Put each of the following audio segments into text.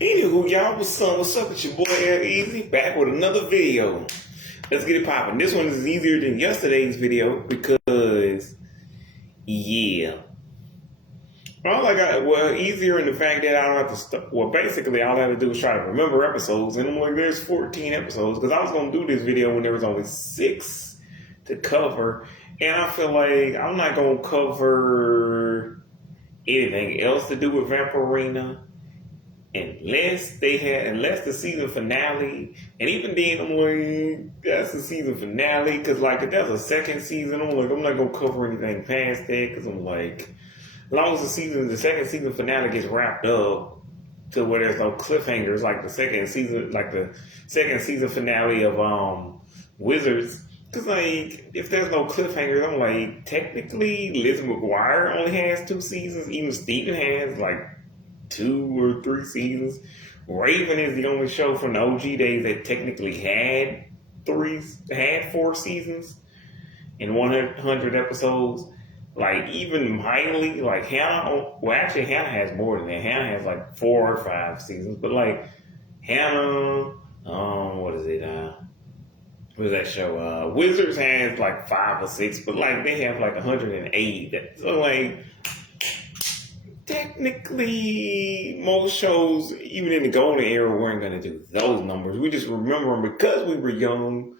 Anywho, y'all, what's up with your boy Air Easy? Back with another video. Let's get it popping. This one is easier than yesterday's video because, yeah. Easier in the fact that I don't have to, basically all I had to do was try to remember episodes. And I'm like, there's 14 episodes because I was going to do this video when there was only 6 to cover. And I feel like I'm not going to cover anything else to do with Vampirina. Unless the season finale, and even then I'm like, that's the season finale, because like if that's a second season, I'm like, I'm not gonna cover anything past that, because I'm like, as long as the second season finale gets wrapped up to where there's no cliffhangers, like the second season finale of Wizards, because like if there's no cliffhangers, I'm like, technically Liz McGuire only has 2 seasons, even Steven has like 2 or 3 seasons. Raven is the only show from the OG days that technically had 4 seasons and 100 episodes. Like even Miley, like Hannah. Well, actually, Hannah has more than that. Hannah has like 4 or 5 seasons. But like Hannah, what is it? What is that show? Wizards has like 5 or 6, but like they have like 108. So like, technically, most shows, even in the golden era, weren't going to do those numbers. We just remember them because we were young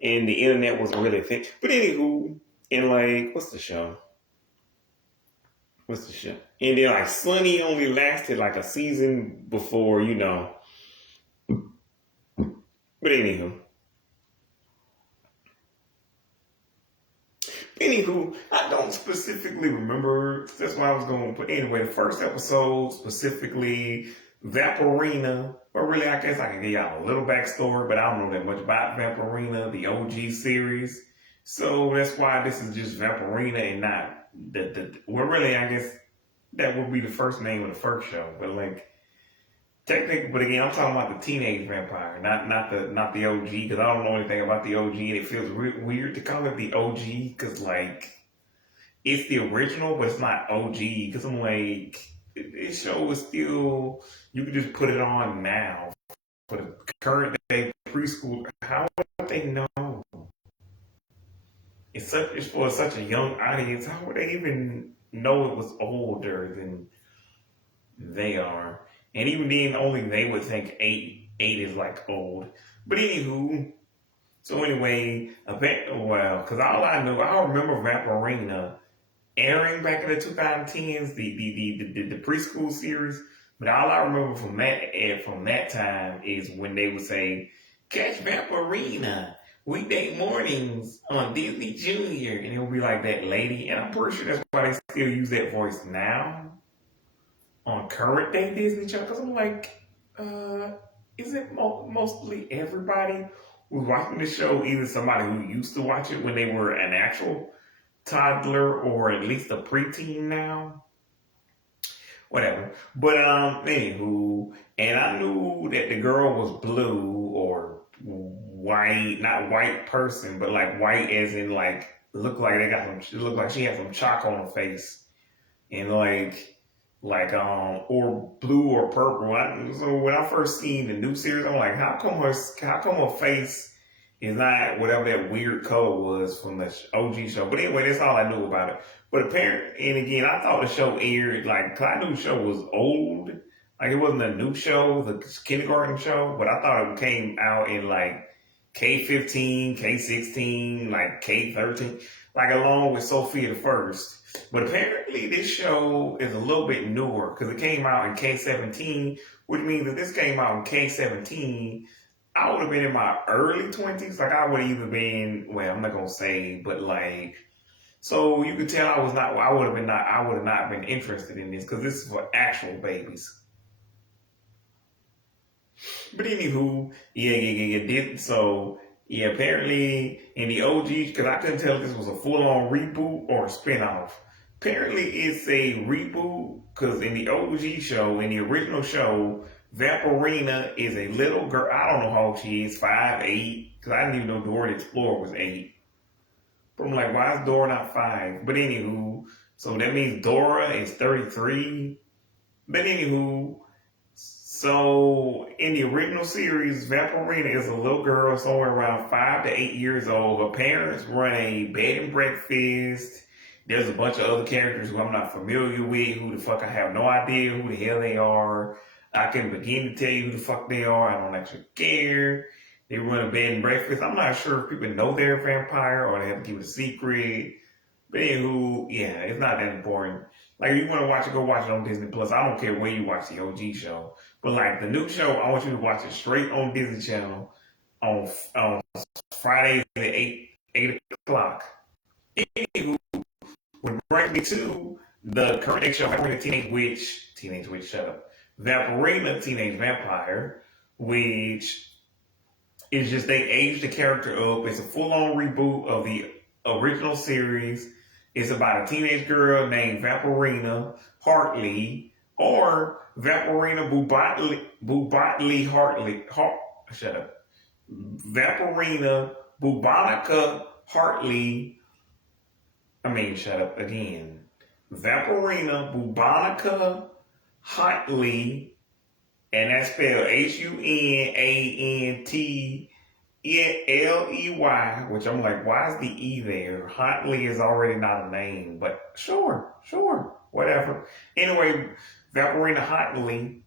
and the internet wasn't really a thing. But anywho, and like, what's the show? And then like Sunny only lasted like a season before, you know. But Anywho, I don't specifically remember. That's why I was going. But anyway, the first episode specifically, Vampirina. But really, I guess I can give y'all a little backstory, but I don't know that much about Vampirina, the OG series. So that's why this is just Vampirina and not well, really, I guess that would be the first name of the first show. But like, technically, but again, I'm talking about the teenage vampire, not the OG, because I don't know anything about the OG, and it feels weird to call it the OG, because like it's the original, but it's not OG. Because I'm like, this show is still, you can just put it on now for the current day preschool. How would they know? It's for such a young audience. How would they even know it was older than they are? And even then, only they would think 8 is like old. But anywho, so anyway, because I remember Vampirina airing back in the 2010s, the preschool series. But all I remember from that time is when they would say, "Catch Vampirina weekday mornings on Disney Junior," and it would be like that lady. And I'm pretty sure that's why they still use that voice now on current day Disney Channel, because I'm like, is it mostly everybody who's watching the show either somebody who used to watch it when they were an actual toddler or at least a preteen now? Whatever. But anywho, and I knew that the girl was blue or white, not white person, but like white as in like looked like she had some chalk on her face, and or blue or purple. So when I first seen the new series, I'm like, how come her face is not whatever that weird color was from the OG show? But anyway, that's all I knew about it. But apparently, and again, I thought the show aired, like, 'cause I knew the show was old. Like, it wasn't a new show, the kindergarten show, but I thought it came out in like K-15, K-16, like K-13, like along with Sophia the First. But apparently this show is a little bit newer because it came out in K-17, which means that this came out in K-17, I would have been in my early 20s. Like I would have either been, well, I'm not going to say, but like, so you could tell I would have not been interested in this because this is for actual babies. But anywho, apparently in the OG, because I couldn't tell if this was a full-on reboot or a spinoff. Apparently it's a reboot, because in the OG show, in the original show, Vampirina is a little girl. I don't know how old she is, 5'8", because I didn't even know Dora the Explorer was 8. But I'm like, why is Dora not 5? But anywho, so that means Dora is 33. But anywho, So in the original series, Vampirina is a little girl somewhere around 5 to 8 years old. Her parents run a bed and breakfast. There's a bunch of other characters who I'm not familiar with, who the fuck I have no idea who the hell they are. I can begin to tell you who the fuck they are. I don't actually care. They run a bed and breakfast. I'm not sure if people know they're a vampire or they have to keep it a secret. But anywho, yeah, it's not that important. Like, if you want to watch it, go watch it on Disney Plus. I don't care where you watch the OG show. But like the new show, I want you to watch it straight on Disney Channel on Fridays at 8 o'clock. Anywho, would bring me to the current show, Vampirina Teenage Witch, shut up. Vampirina Teenage Vampire, which is just they aged the character up. It's a full-on reboot of the original series. It's about a teenage girl named Vampirina Hartley, or Vampirina Bubatli Hartley. Shut up. Vampirina Bubonica Hartley. Shut up again. Vampirina Bubonica Hartley, and that's spelled HuntantLey, which I'm like, why is the E there? Huntley is already not a name, but sure, whatever. Anyway, Vampirina Huntley.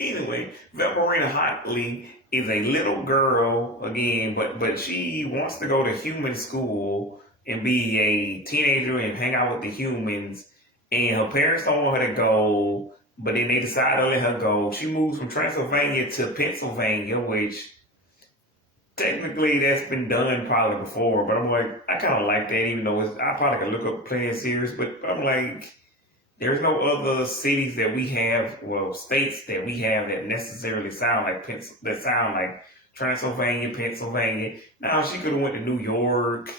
Anyway, Vampirina Huntley is a little girl again, but she wants to go to human school and be a teenager and hang out with the humans. And her parents don't want her to go, but then they decide to let her go. She moves from Transylvania to Pennsylvania, which technically that's been done probably before. But I'm like, I kind of like that, even though I probably could look up playing series. But I'm like, there's no other cities that we have, well, states that we have that necessarily sound like Transylvania, Pennsylvania. Now she could have went to New York,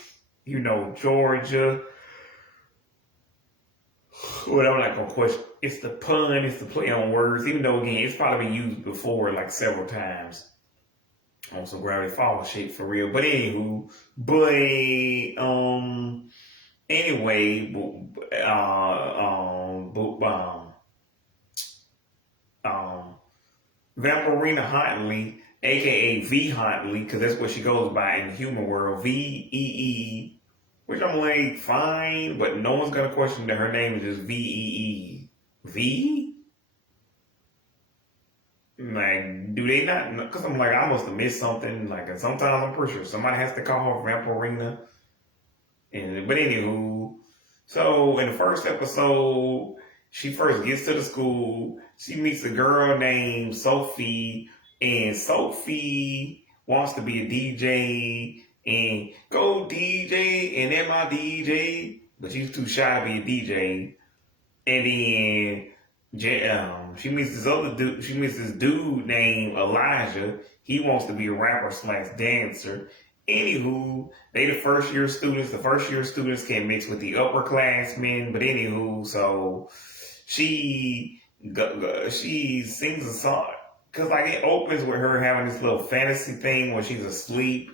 Georgia. Well, I'm not gonna question. It's the pun, it's the play on words. Even though again, it's probably been used before, like several times on some Gravity Falls shit for real. But anywho, anyway, Vampirina Huntley, aka V Huntley, because that's what she goes by in the human world, VEE, which I'm like, fine, but no one's gonna question that her name is just VEE. V? Like, do they not? Because I'm like, I must have missed something. Like, and sometimes I'm pretty sure somebody has to call her Vampirina. But anywho, so in the first episode, she first gets to the school. She meets a girl named Sophie, and Sophie wants to be a DJ and go DJ and then my DJ, but she's too shy to be a DJ. And then she meets this other dude. She meets this dude named Elijah. He wants to be a rapper / dancer. Anywho, they the first year students. The first year students can mix with the upperclassmen. But anywho, so she sings a song because like it opens with her having this little fantasy thing where she's asleep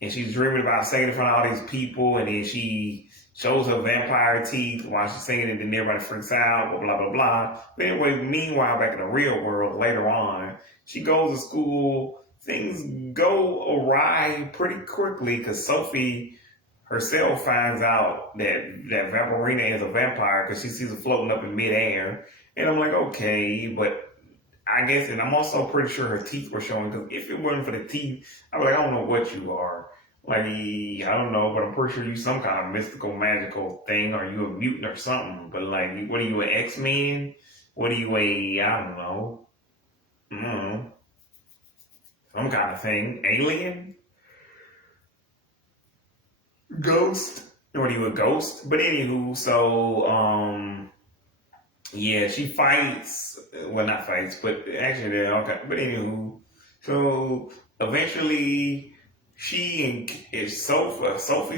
and she's dreaming about singing in front of all these people, and then she shows her vampire teeth while she's singing, and then everybody freaks out, blah, blah, blah, blah. But anyway, meanwhile, back in the real world, later on, she goes to school. Things go awry pretty quickly because Sophie herself finds out that Vampirina is a vampire because she sees her floating up in midair. And I'm like, okay, but I guess, and I'm also pretty sure her teeth were showing, because if it wasn't for the teeth, I was like, I don't know what you are. Like, I don't know, but I'm pretty sure you some kind of mystical, magical thing, or you a mutant or something. But like, what are you, an X-Men? What are you, I don't know. Some kind of thing. Alien? Ghost? What are you, a ghost? But anywho, so, yeah, she fights. Well, not fights, but actually they're okay. But anywho, so eventually Sophie's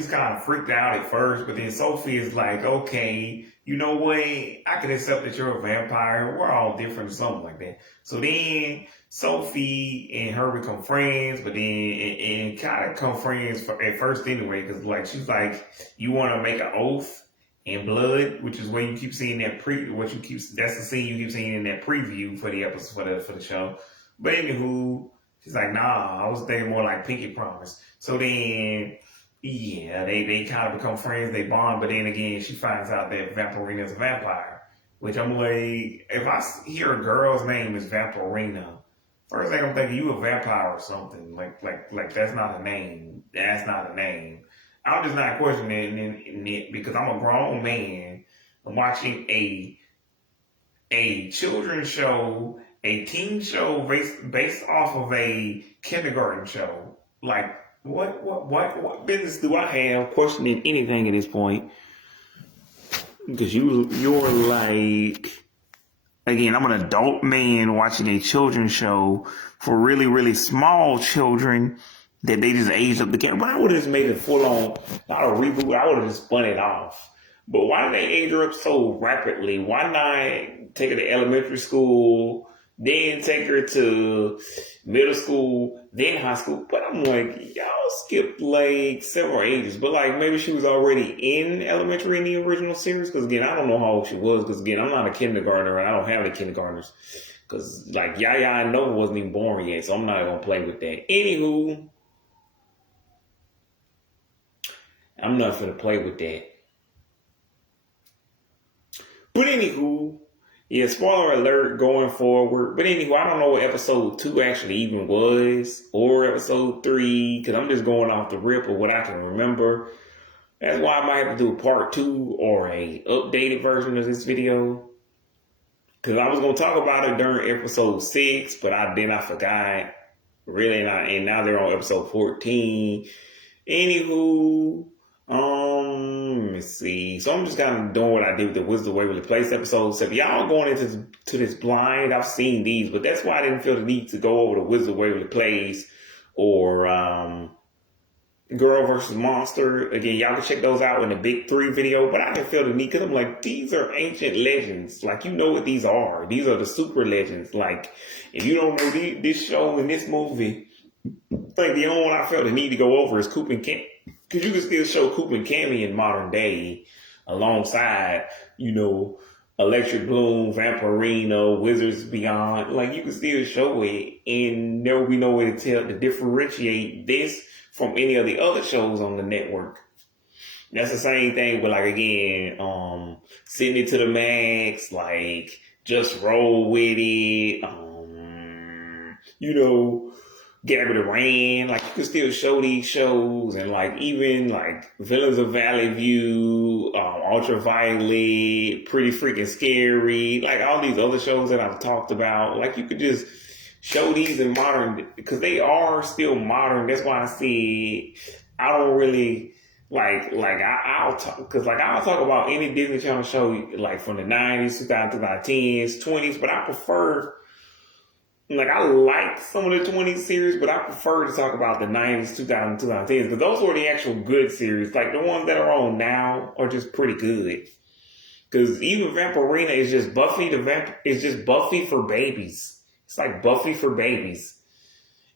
kind of freaked out at first, but then Sophie is like, okay, you know what? I can accept that you're a vampire. We're all different, or something like that. So then Sophie and her become friends, but then and kind of become friends at first anyway, because like she's like, you want to make an oath in blood, which is where you keep seeing that's the scene you keep seeing in that preview for the episode for the show. But anywho. She's like, nah, I was thinking more like Pinky Promise. So then, yeah, they kind of become friends, they bond, but then again, she finds out that Vampirina is a vampire. Which I'm like, if I hear a girl's name is Vampirina, first thing I'm thinking, you a vampire or something. Like that's not a name. That's not a name. I'm just not questioning it because I'm a grown man. I'm watching a children's show, a teen show based off of a kindergarten show. Like, what business do I have questioning anything at this point? Because you're like, again, I'm an adult man watching a children's show for really, really small children that they just aged up the game. But I would have just made it full on, not a reboot. I would have just spun it off. But why did they age her up so rapidly? Why not take her to elementary school, then take her to middle school, then high school? But I'm like, y'all skipped like several ages. But like maybe she was already in elementary in the original series. Because again, I don't know how old she was. Because again, I'm not a kindergartner and I don't have any kindergartners. Because like Yaya and Nova wasn't even born yet. So I'm not going to play with that. Anywho, I'm not going to play with that. But anywho, yeah, spoiler alert going forward. But anywho, I don't know what episode 2 actually even was, or episode 3, because I'm just going off the rip of what I can remember. That's why I might have to do a part 2 or a updated version of this video. Because I was going to talk about it during episode 6, but then I forgot. Really, and now they're on episode 14. Anywho, let me see. So I'm just kind of doing what I did with the Wizard of Waverly Place episode. So if y'all going into this blind, I've seen these, but that's why I didn't feel the need to go over the Wizard of Waverly Place or Girl versus Monster. Again, y'all can check those out in the Big 3 video, but I didn't feel the need because I'm like, these are ancient legends. Like, you know what these are. These are the super legends. Like, if you don't know this show and this movie, like the only one I felt the need to go over is Coop and Cammy. Because you can still show Coop and Cammy in modern day alongside, Electric Bloom, Vampirina, Wizards Beyond. Like, you can still show it, and there will be no way to differentiate this from any of the other shows on the network. That's the same thing with, like, again, Send It to the Max, like, Just Roll With It, Gabby the Rain. Like, you can still show these shows, and like even like Villains of Valley View, Ultraviolet, Pretty Freaking Scary, like all these other shows that I've talked about. Like, you could just show these in modern, because they are still modern. That's why I see I don't really I'll talk, because like I'll talk about any Disney Channel show like from the 90s, 2010s, 20s, but I prefer. Like, I like some of the 20s series, but I prefer to talk about the 90s, 2000s, 2010s, because those were the actual good series. Like, the ones that are on now are just pretty good. Because even Vampirina is just Buffy for babies. It's like Buffy for babies.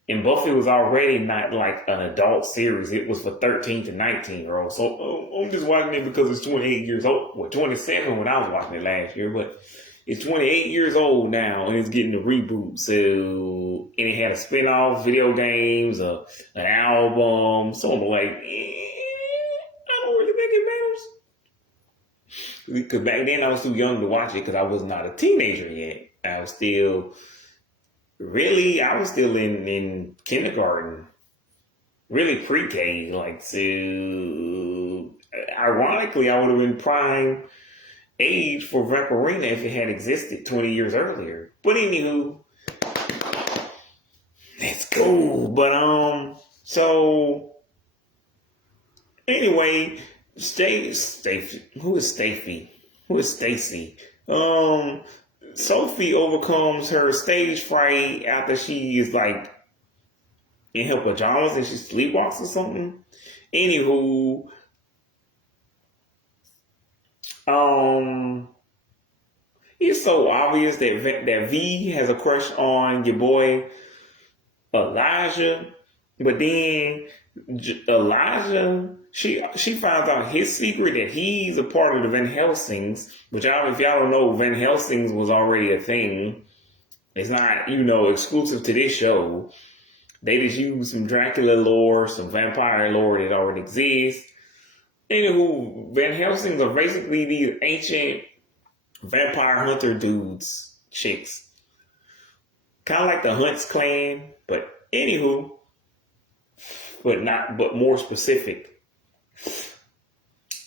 And Buffy was already not like an adult series. It was for 13 to 19-year-olds. So I'm just watching it because it's 28 years old. Well, 27 when I was watching it last year, but it's 28 years old now, and it's getting a reboot. So, and it had a spin-off, video games, an album. So I'm like, I don't really think it matters. Because back then I was too young to watch it because I was not a teenager yet. I was still in kindergarten, really pre-K. Like, so ironically, I would have been prime age for Vampirina if it had existed 20 years earlier. But anywho, let's go. But so anyway, Stacey. Who is Stacy? Who is Stacy? Sophie overcomes her stage fright after she is like in her pajamas and she sleepwalks or something. Anywho, it's so obvious that V has a crush on your boy Elijah, but then Elijah, she finds out his secret that he's a part of the Van Helsings, which if y'all don't know, Van Helsings was already a thing. It's not, exclusive to this show. They just use some Dracula lore, some vampire lore that already exists. Anywho, Van Helsings are basically these ancient vampire hunter dudes, chicks. Kind of like the Hunts clan, but anywho, but more specific.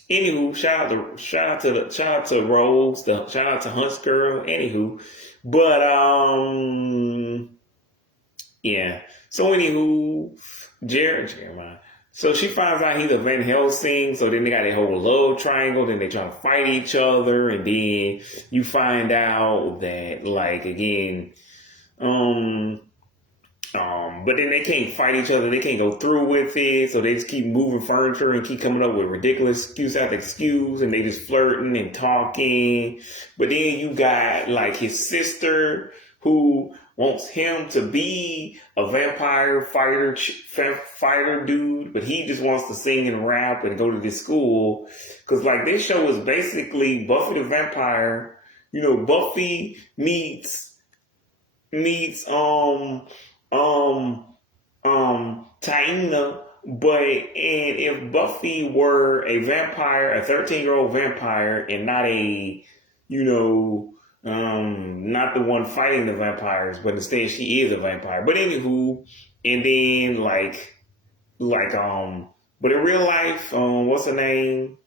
Anywho, shout out to Rose, shout out to Hunt's girl. Anywho, but yeah. So anywho, Jeremiah. So she finds out he's a Van Helsing. So then they got a whole love triangle. Then they try to fight each other, and then you find out that, like, again, but then they can't fight each other. They can't go through with it. So they just keep moving furniture and keep coming up with ridiculous excuse after excuse. And they just flirting and talking. But then you got, like, his sister who wants him to be a vampire fighter dude. But he just wants to sing and rap and go to this school. Because, like, this show is basically Buffy the Vampire. Buffy meets Taina, but if Buffy were a vampire, a 13-year-old vampire, and not not the one fighting the vampires, but instead she is a vampire. But anywho, and then but in real life, what's her name?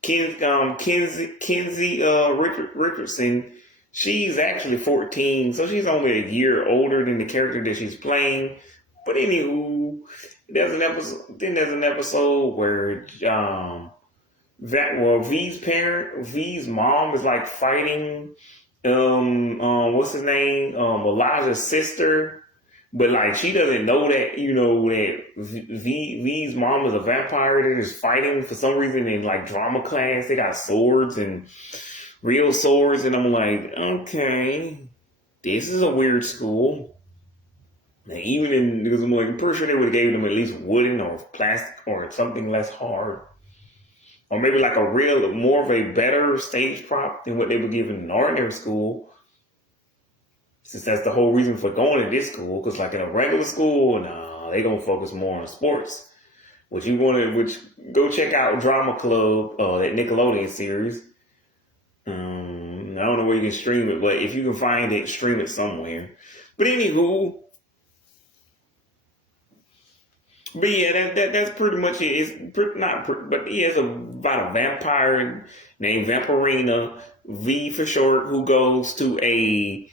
Kenzie Richardson. She's actually 14, so she's only a year older than the character that she's playing. But anywho, there's an episode where V's mom is like fighting what's his name? Elijah's sister. But like she doesn't know that, that V's mom is a vampire. They're just fighting for some reason in like drama class. They got swords and real swords, and I'm like, okay, this is a weird school. And because I'm like, I'm pretty sure they would have gave them at least wooden or plastic or something less hard. Or maybe like more of a better stage prop than what they would give in an ordinary school. Since that's the whole reason for going to this school. Because like in a regular school, they gonna focus more on sports. Which go check out Drama Club, that Nickelodeon series. I don't know where you can stream it, but if you can find it, stream it somewhere. But anywho, but yeah, that's pretty much it. It's it's about a vampire named Vampirina, V for short, who goes to a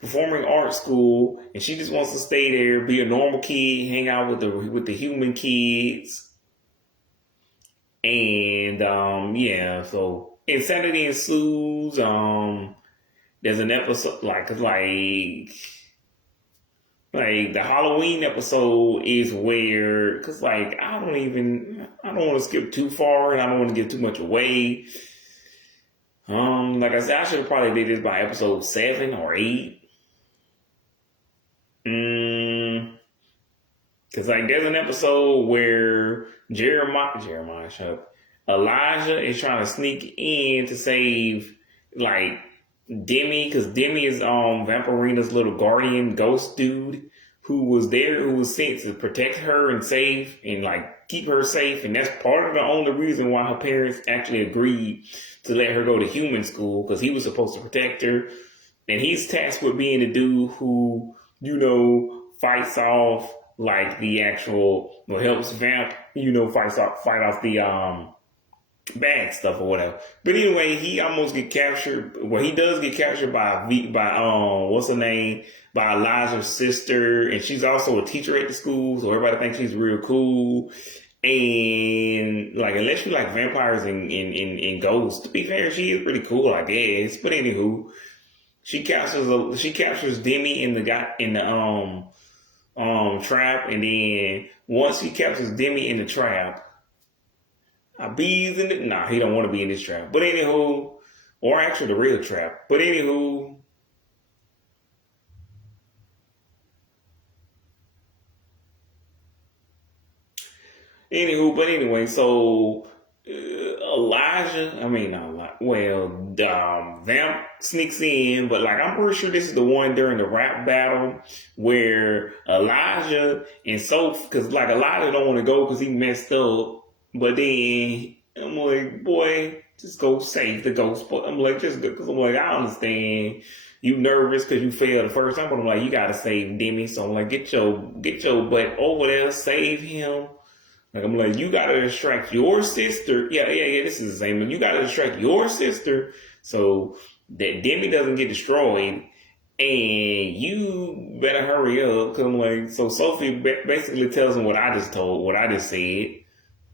performing arts school, and she just wants to stay there, be a normal kid, hang out with the human kids, and so insanity ensues. There's an episode like the Halloween episode is where, because like I don't want to skip too far, and I don't want to give too much away. Like I said, I should have probably did this by episode 7 or 8. Because like there's an episode where Elijah is trying to sneak in to save like Demi, because Demi is Vampirina's little guardian ghost dude who was sent to protect her and save and like keep her safe, and that's part of the only reason why her parents actually agreed to let her go to human school, because he was supposed to protect her, and he's tasked with being the dude who fights off like the actual helps Vamp fight off the bad stuff or whatever. But anyway, he almost get captured. Well, he does get captured by what's her name? By Elijah's sister, and she's also a teacher at the school, so everybody thinks she's real cool. And like, unless you like vampires and ghosts, to be fair, she is pretty cool, I guess. But anywho, she captures Demi in the trap, and then once he captures Demi in the trap, B's in it. Nah, he don't want to be in this trap. But anywho, or actually the real trap. But but anyway, so Elijah, I mean, not Elijah, well, Vamp sneaks in, but like I'm pretty sure this is the one during the rap battle where Elijah and Soph, because like Elijah don't want to go because he messed up, but then I'm like, boy, just go save the ghost. But I'm like, just because I'm like, I understand you nervous because you failed the first time, but I'm like, you gotta save Demi, so I'm like, get your butt over there, save him. Like I'm like, you gotta distract your sister. Yeah. This is the same. You gotta distract your sister so that Demi doesn't get destroyed, and you better hurry up. Cause I'm like, so Sophie basically tells him what I just said.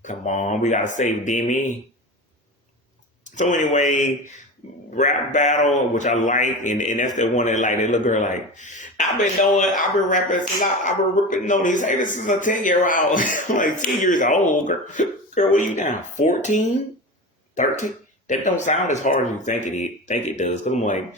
Come on, we gotta save Demi. So anyway, rap battle, which I like, and that's the one that like the little girl like, I've been rapping since I've been working on this. Hey, this is a 10-year-old. I'm like 10 years old, girl. Girl, what are you now? 14? 13? That don't sound as hard as you think it does. Cause I'm like,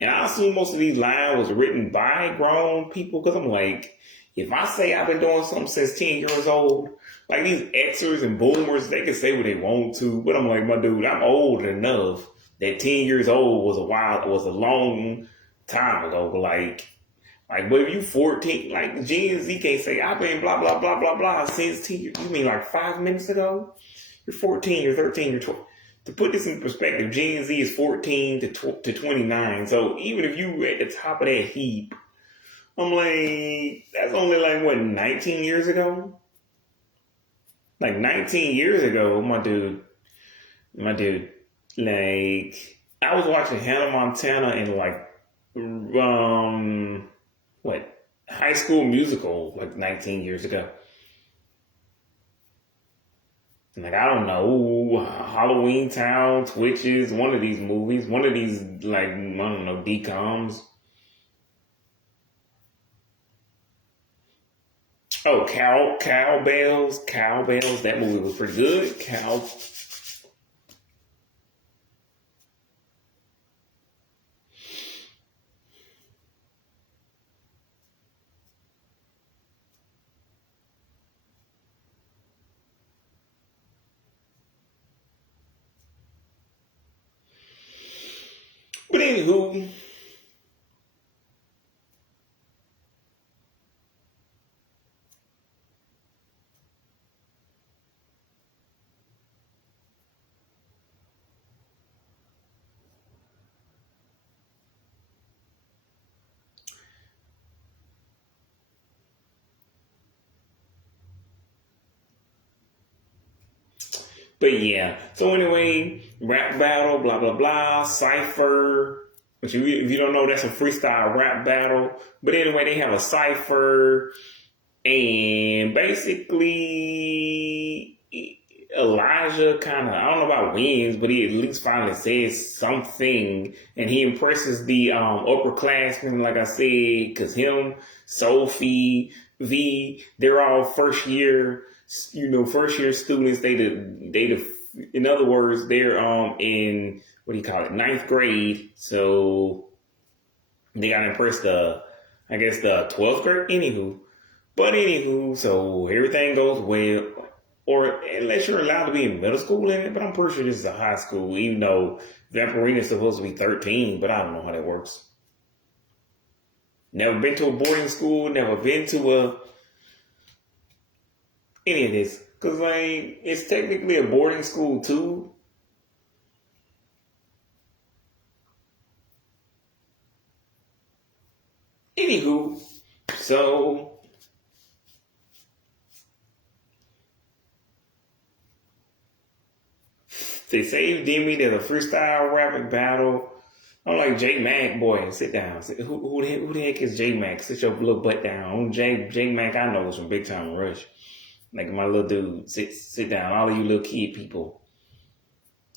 and I assume most of these lines was written by grown people. Cause I'm like, if I say I've been doing something since 10 years old, like these Xers and boomers, they can say what they want to. But I'm like, my dude, I'm old enough that 10 years old was a long time ago. But but if you 14, like Gen Z can't say, I've been blah, blah, blah, blah, blah since 10 years. You mean like 5 minutes ago? You're 14, you're 13, you're 12. To put this in perspective, Gen Z is 14 to 29. So even if you at the top of that heap, I'm like, that's only like, what, 19 years ago? Like 19 years ago, my dude, like, I was watching Hannah Montana and like, what, High School Musical, like 19 years ago. Like, I don't know, Halloween Town, Twitches, one of these movies, one of these, like, I don't know, DComs. Oh, Cowbells, that movie was pretty good. But anywho, but yeah. So anyway, rap battle, blah blah blah, cipher. Which if you don't know, that's a freestyle rap battle. But anyway, they have a cipher, and basically Elijah kind of, I don't know about wins, but he at least finally says something, and he impresses the upperclassmen, like I said, because him, Sophie, V, they're all first year students. In other words, they're in, what do you call it, ninth grade. So they got to impress I guess the 12th grade. Anywho, so everything goes well, or unless you're allowed to be in middle school in it, but I'm pretty sure this is a high school, even though Vampirina is supposed to be 13, but I don't know how that works. Never been to a boarding school, never been to any of this, because like, it's technically a boarding school too. Anywho, so they saved Demi. There's a freestyle rapping battle. I'm like, J Mac, boy, sit down. Who the heck is J Mac? Sit your little butt down. J Mac, I know is from Big Time Rush. Like my little dude, sit down. All of you little kid people.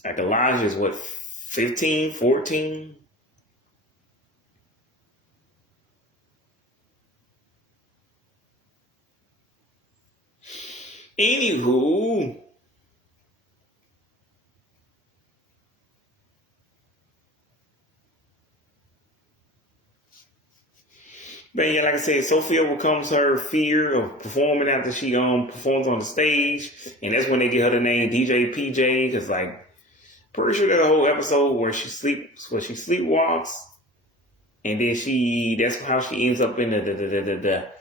Like Elijah's what, 15, 14? Anywho, but yeah, like I said, Sophia overcomes her fear of performing after she performs on the stage, and that's when they get her the name DJ PJ. Because like, pretty sure there's a whole episode where she sleepwalks, and then that's how she ends up in the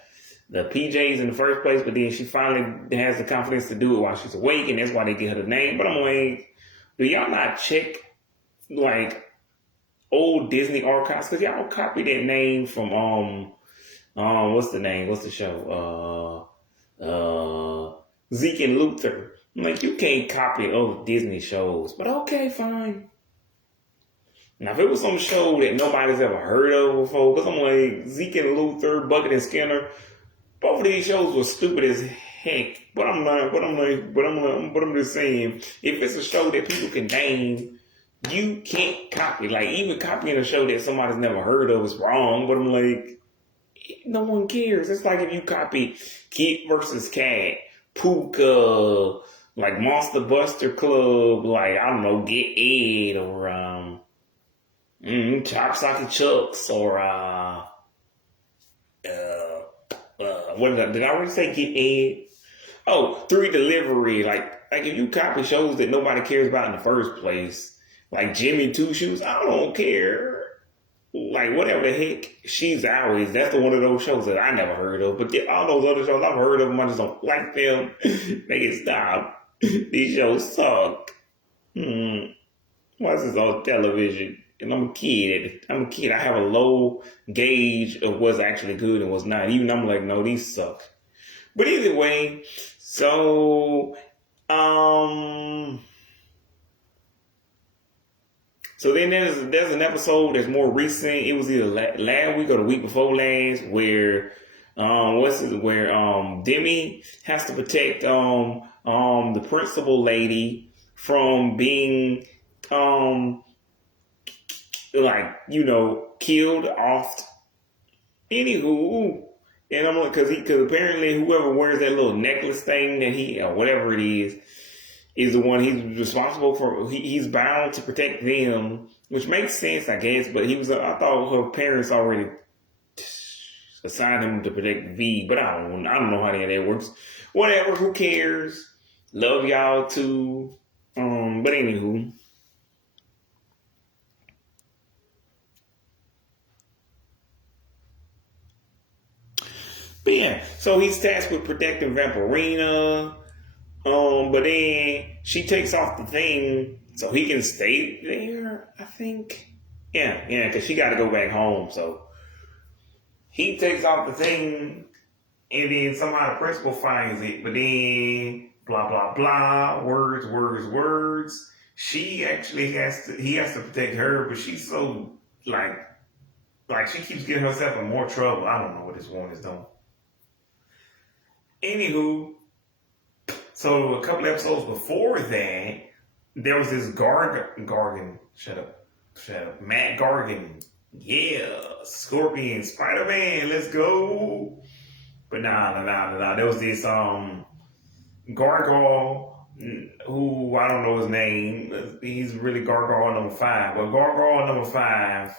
PJs in the first place. But then she finally has the confidence to do it while she's awake, and that's why they get her the name. But I'm like, do y'all not check like old Disney archives? Because y'all copy that name from what's the name? What's the show? Zeke and Luther. I'm like, you can't copy old Disney shows, but okay, fine. Now, if it was some show that nobody's ever heard of before, because I'm like, Zeke and Luther, Bucket and Skinner, both of these shows were stupid as heck. But I'm just saying, if it's a show that people can name, you can't copy. Like, even copying a show that somebody's never heard of is wrong. But I'm like, no one cares. It's like if you copy Kid versus Cat, Puka, like Monster Buster Club, like, I don't know, Get Ed, or Chop Socky Chucks, or did I already say Get Ed? Oh, 3 Delivery. Like if you copy shows that nobody cares about in the first place, like Jimmy Two Shoes, I don't care. Like, whatever the heck, She's Always, that's one of those shows that I never heard of. But all those other shows, I've heard of them, I just don't like them. They can stop. These shows suck. Why is this on television? And I'm a kid. I have a low gauge of what's actually good and what's not. Even I'm like, no, these suck. But either way, so So then there's an episode that's more recent. It was either last week or the week before last, where Demi has to protect the principal lady from being killed off. Anywho, and I'm like, because apparently whoever wears that little necklace thing that or whatever it is the one he's responsible for. He's bound to protect them, which makes sense, I guess. But I thought her parents already assigned him to protect V, but I don't know how that works. Whatever, who cares? Love y'all too. But anywho. But yeah, so he's tasked with protecting Vampirina. But then she takes off the thing so he can stay there, I think. Yeah, because she got to go back home. So he takes off the thing, and then somehow the principal finds it. But then blah blah blah, words. She actually he has to protect her, but she's so like she keeps getting herself in more trouble. I don't know what this woman is doing. Anywho. So a couple episodes before that, there was this Gargan. Shut up. Matt Gargan. Yeah. Scorpion. Spider-Man. Let's go. But nah. There was this Gargoyle, who I don't know his name. He's really Gargoyle number 5. But Gargoyle number 5.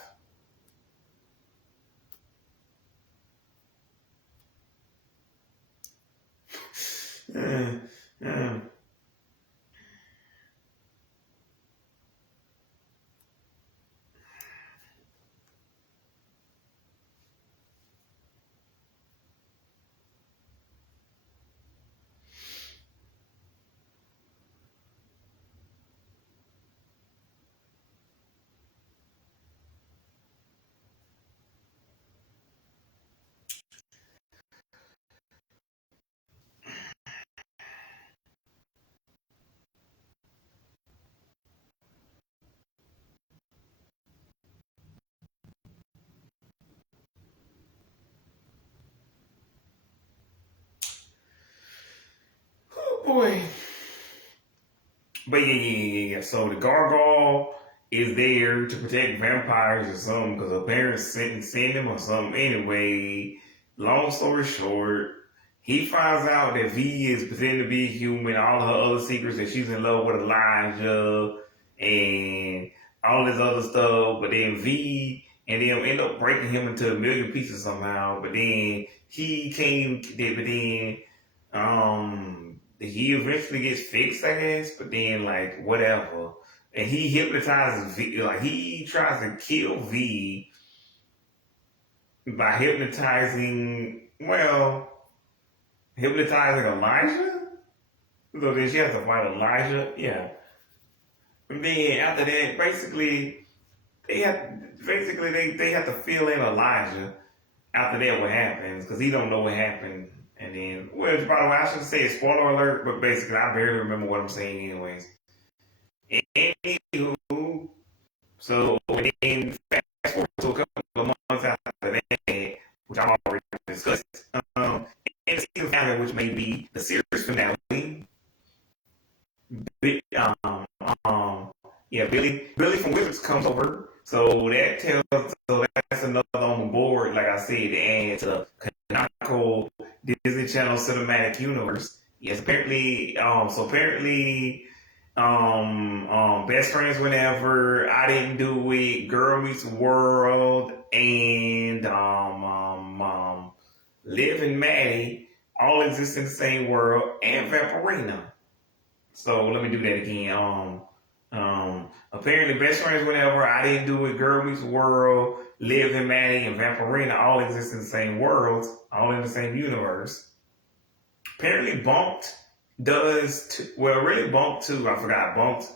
Oh boy. But yeah. So the Gargoyle is there to protect vampires or something because her parents sent him or something. Anyway, long story short, he finds out that V is pretending to be human, all her other secrets, that she's in love with Elijah and all this other stuff. But then V and them end up breaking him into a million pieces somehow. But then he came, but then he eventually gets fixed, I guess. But then like whatever, and he hypnotizes V. Like he tries to kill V by hypnotizing Elijah. So then she has to fight Elijah. Yeah. And then after that, they have to fill in Elijah. After that, what happens? Because he don't know what happened. And then, well, by the way, I should say a spoiler alert, but basically, I barely remember what I'm saying, anyways. Anywho, so then fast forward to a couple of months after that, which I've already discussed, and the season finale, which may be the series finale. Billy from Wizards comes over, so that's another on the board, like I said, to add to the canonical Disney Channel cinematic universe. Yes, apparently, Best Friends Whenever, I Didn't Do It, Girl Meets World, and Liv and Maddie all exist in the same world, and Vampirina. So let me do that again. Apparently, Best Friends Whenever, I Didn't Do It, Girl Meets World, Liv and Maddie, and Vampirina all exist in the same worlds, all in the same universe. Apparently, Bumped does too. Well, really, Bumped too. I forgot Bumped.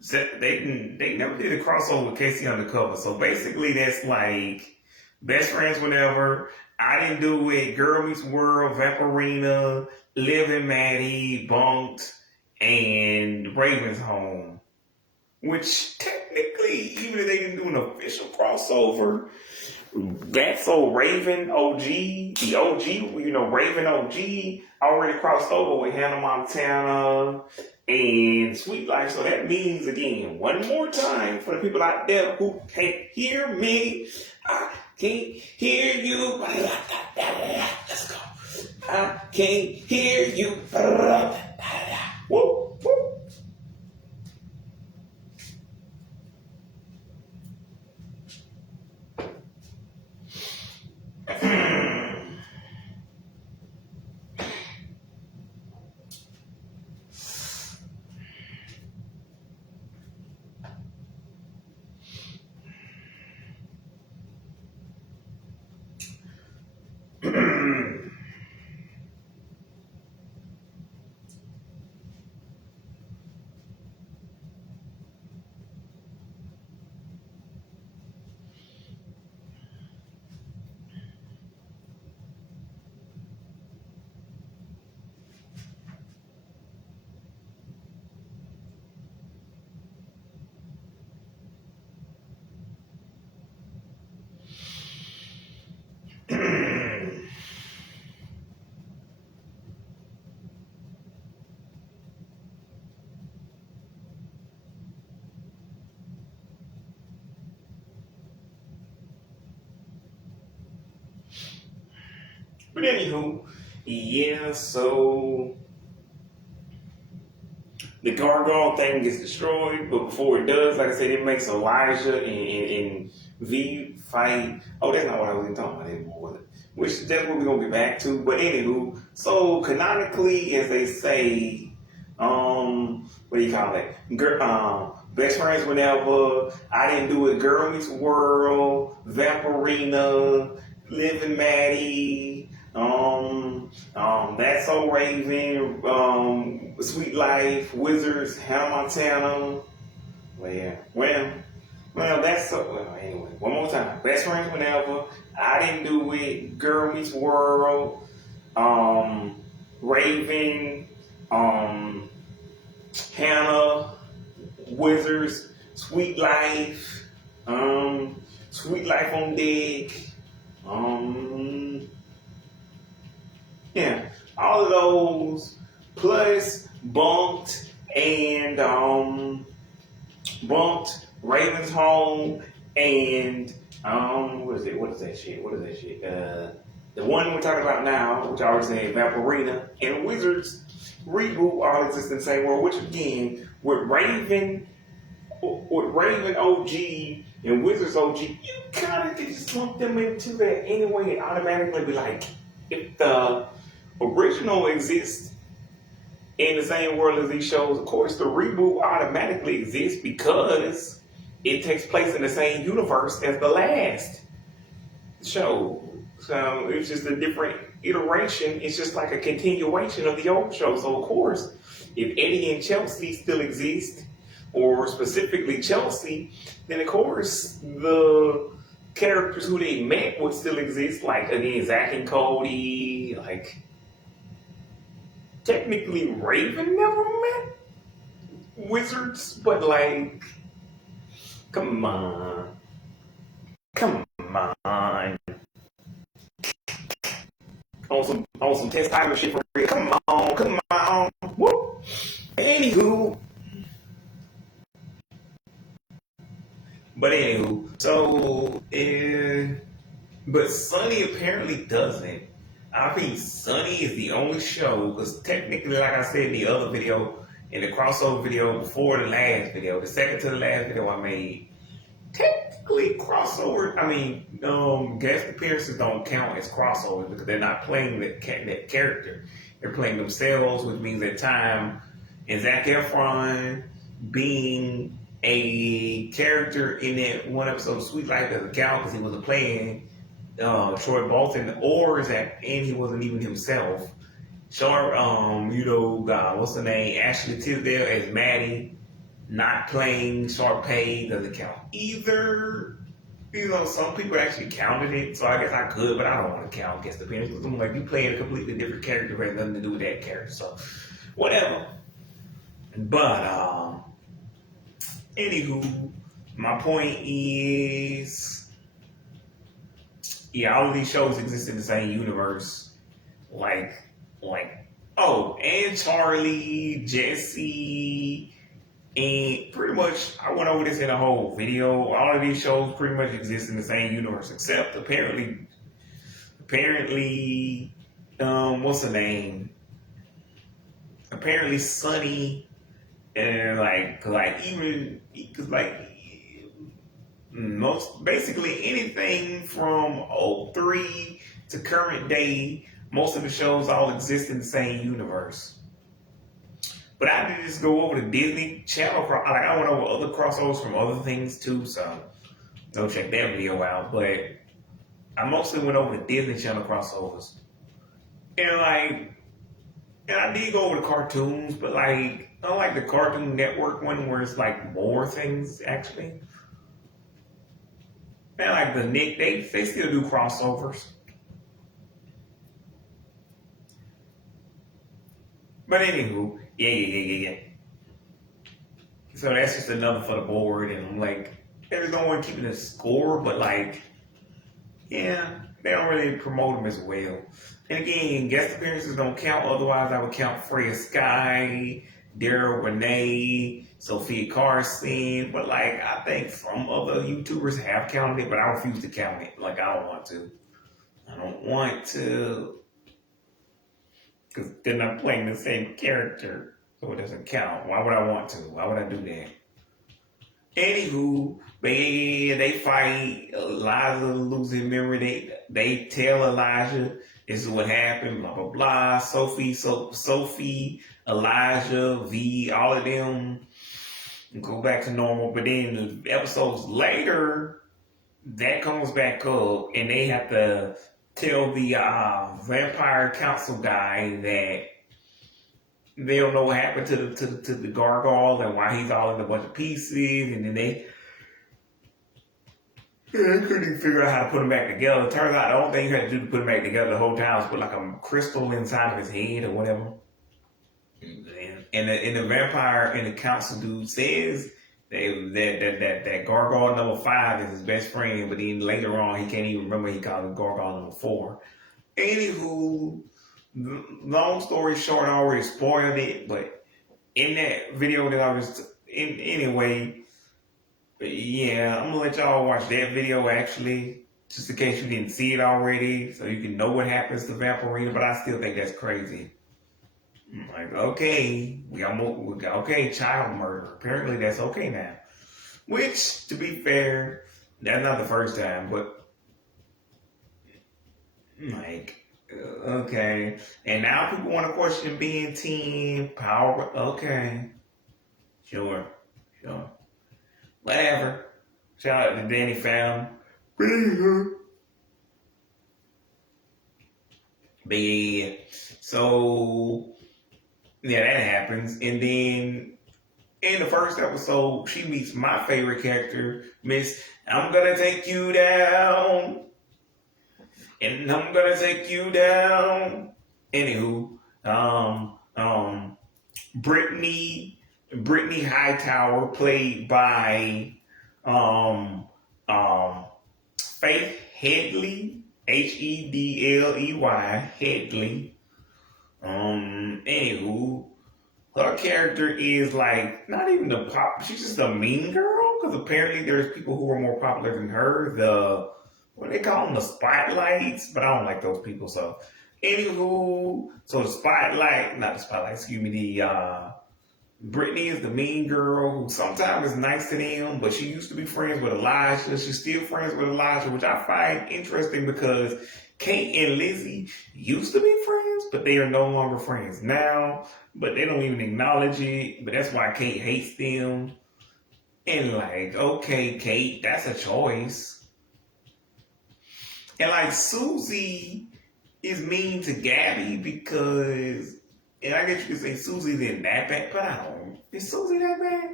They never did a crossover with Casey Undercover. So basically, that's like Best Friends Whenever, I Didn't Do It, Girl Meets World, Vampirina, Liv and Maddie, Bumped, and Raven's Home. Which technically, even if they didn't do an official crossover, that's so Raven OG, the OG, Raven OG already crossed over with Hannah Montana and Sweet Life. So that means, again, one more time for the people out there who can't hear me, I can't hear you. Let's go. I can't hear you. Whoa, whoa. But anywho, yeah, so the gargoyle thing gets destroyed, but before it does, like I said, it makes Elijah and V fight. Oh, that's not what I was even talking about anymore, which that's what we're gonna get back to. But anywho, so canonically, as they say, what do you call it? Best Friends Whenever, I Didn't Do It, Girl Meets World, Vampirina, Liv and Maddie, That's So Raven, Sweet Life, Wizards, Hannah Montana. That's so. Well, anyway, one more time. Best Friends Whenever, I Didn't Do It, Girl Meets World, Raven, Hannah, Wizards, Sweet Life, Sweet Life on Deck, yeah, all of those plus Bumped and Bumped, Raven's Home, and what is that shit? The one we're talking about now, which I already said, Vampirina, and Wizards reboot all exist in the same world, which again, with Raven OG and Wizards OG, you kind of just lump them into that anyway and automatically be like, if the original exists in the same world as these shows, of course the reboot automatically exists because it takes place in the same universe as the last show. So it's just a different iteration. It's just like a continuation of the old show. So of course, if Eddie and Chelsea still exist, or specifically Chelsea, then of course the characters who they met would still exist. Like again, Zach and Cody. Like technically, Raven never met Wizards, but like, come on, come on. On some test time shit for real. Come on. Woo. Anywho. But Sunny apparently doesn't. I think Sunny is the only show, because technically, like I said in the other video, in the crossover video before the last video, the second to the last video I made, technically crossover, guest appearances don't count as crossovers because they're not playing that character. They're playing themselves, which means at time, and Zac Efron being a character in that one episode of Sweet Life doesn't count because he wasn't playing Troy Bolton, and he wasn't even himself. Sharp, what's the name? Ashley Tisdale as Maddie, not playing Sharpay doesn't count either. Some people actually counted it, so I guess I could, but I don't want to count guest appearances because I'm like, you playing a completely different character, but it has nothing to do with that character, so whatever. But anywho, my point is, all of these shows exist in the same universe. And Charlie, Jesse, and pretty much, I went over this in a whole video. All of these shows pretty much exist in the same universe, except apparently, what's the name? Apparently, Sunny, and basically anything from '03 to current day, most of the shows all exist in the same universe. But I did just go over the Disney Channel. I went over other crossovers from other things too, so go check that video out. But I mostly went over the Disney Channel crossovers. And I did go over the cartoons, but unlike the Cartoon Network one where it's like more things actually. And like the Nick, they still do crossovers. But anywho, yeah. So that's just another for the board, and I'm like, there's no one keeping a score, but they don't really promote them as well. And again, guest appearances don't count. Otherwise, I would count Freya Sky, Daryl Renee, Sophia Carson. But I think some other YouTubers have counted it, but I refuse to count it. I don't want to. I don't want to. Because they're not playing the same character, so it doesn't count. Why would I want to? Why would I do that? Anywho, they fight. Elijah losing memory. They tell Elijah this is what happened. Blah blah blah. Sophie, Elijah, V, all of them go back to normal. But then the episodes later, that comes back up, and they have to tell the vampire council guy that they don't know what happened to the gargoyle and why he's all in a bunch of pieces, and then they couldn't even figure out how to put him back together. It turns out the only thing you had to do to put him back together the whole time was put a crystal inside of his head or whatever. And the vampire and the council dude says that gargoyle number 5 is his best friend, but then later on he can't even remember he called it gargoyle number 4. Anywho, long story short, I already spoiled it, but in that video that I was anyway, I'm gonna let y'all watch that video actually. just in case you didn't see it already, so you can know what happens to Vampirina. But I still think that's crazy. Like, okay, okay, child murder. Apparently, that's okay now. Which, to be fair, that's not the first time, but like, okay. And now people want to question being teen power. Okay, sure, whatever. Shout out to Danny Fallon. But yeah, so yeah, that happens, and then in the first episode, she meets my favorite character, Miss I'm gonna take you down. And I'm gonna take you down. Anywho, Brittany Hightower, played by um, Faith Headley, Hedley, Headley. Anywho, her character is like not even the pop. She's just a mean girl because apparently there's people who are more popular than her. What do they call them, the spotlights, but I don't like those people. So, anywho, so not the spotlight. Excuse me. The Brittany is the mean girl who sometimes is nice to them, but she used to be friends with Elijah. She's still friends with Elijah, which I find interesting because Kate and Lizzie used to be friends, but they are no longer friends now. But they don't even acknowledge it. But that's why Kate hates them. And like, okay, Kate, that's a choice. And like Susie is mean to Gabby because, and I guess you could say Susie's in that bad, but I don't. Is Susie that bad?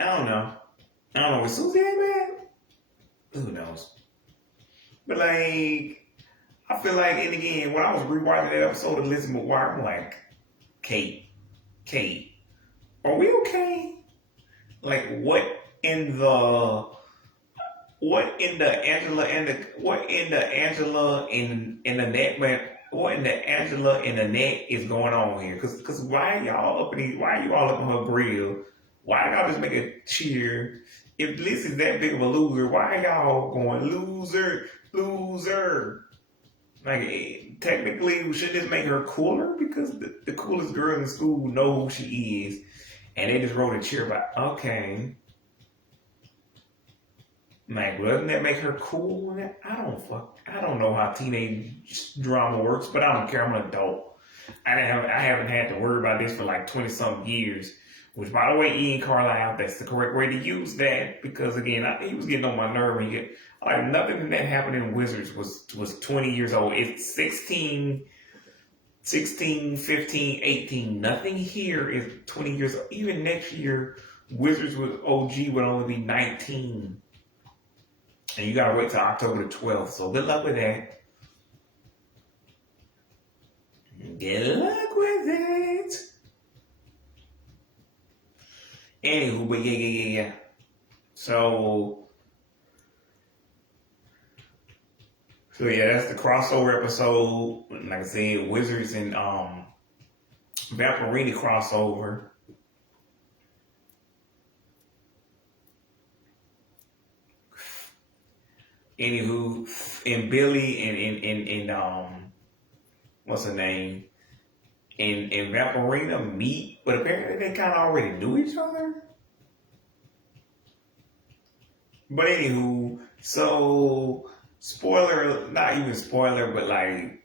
I don't know. Is Susie that bad? Who knows? But like, I feel like, and again, when I was rewatching that episode of Lizzie McGuire, I'm like, Kate, are we okay? Like, what in the Angela and the net is going on here? Cause why are y'all up in her grill? Why y'all just make a cheer? If Lizzie's that big of a loser, why are y'all going loser? Like, technically, should this make her cooler? Because the coolest girl in school know who she is. And they just wrote a cheer about, okay. Like, doesn't that make her cool? I don't know how teenage drama works, but I don't care. I'm an adult. I haven't had to worry about this for like 20-something years. Which, by the way, Ian Carlisle, that's the correct way to use that. Because, again, he was getting on my nerve. Like, nothing that happened in Wizards was 20 years old. It's 16, 15, 18. Nothing here is 20 years old. Even next year, Wizards with OG would only be 19. And you gotta wait till October the 12th. So good luck with that. Good luck with it. Anywho, but yeah. So yeah, that's the crossover episode. Like I said, Wizards and Vampirina crossover. Anywho, and Billy and what's her name? And Vampirina meet, but apparently they kind of already knew each other. But anywho, so not even spoiler, but like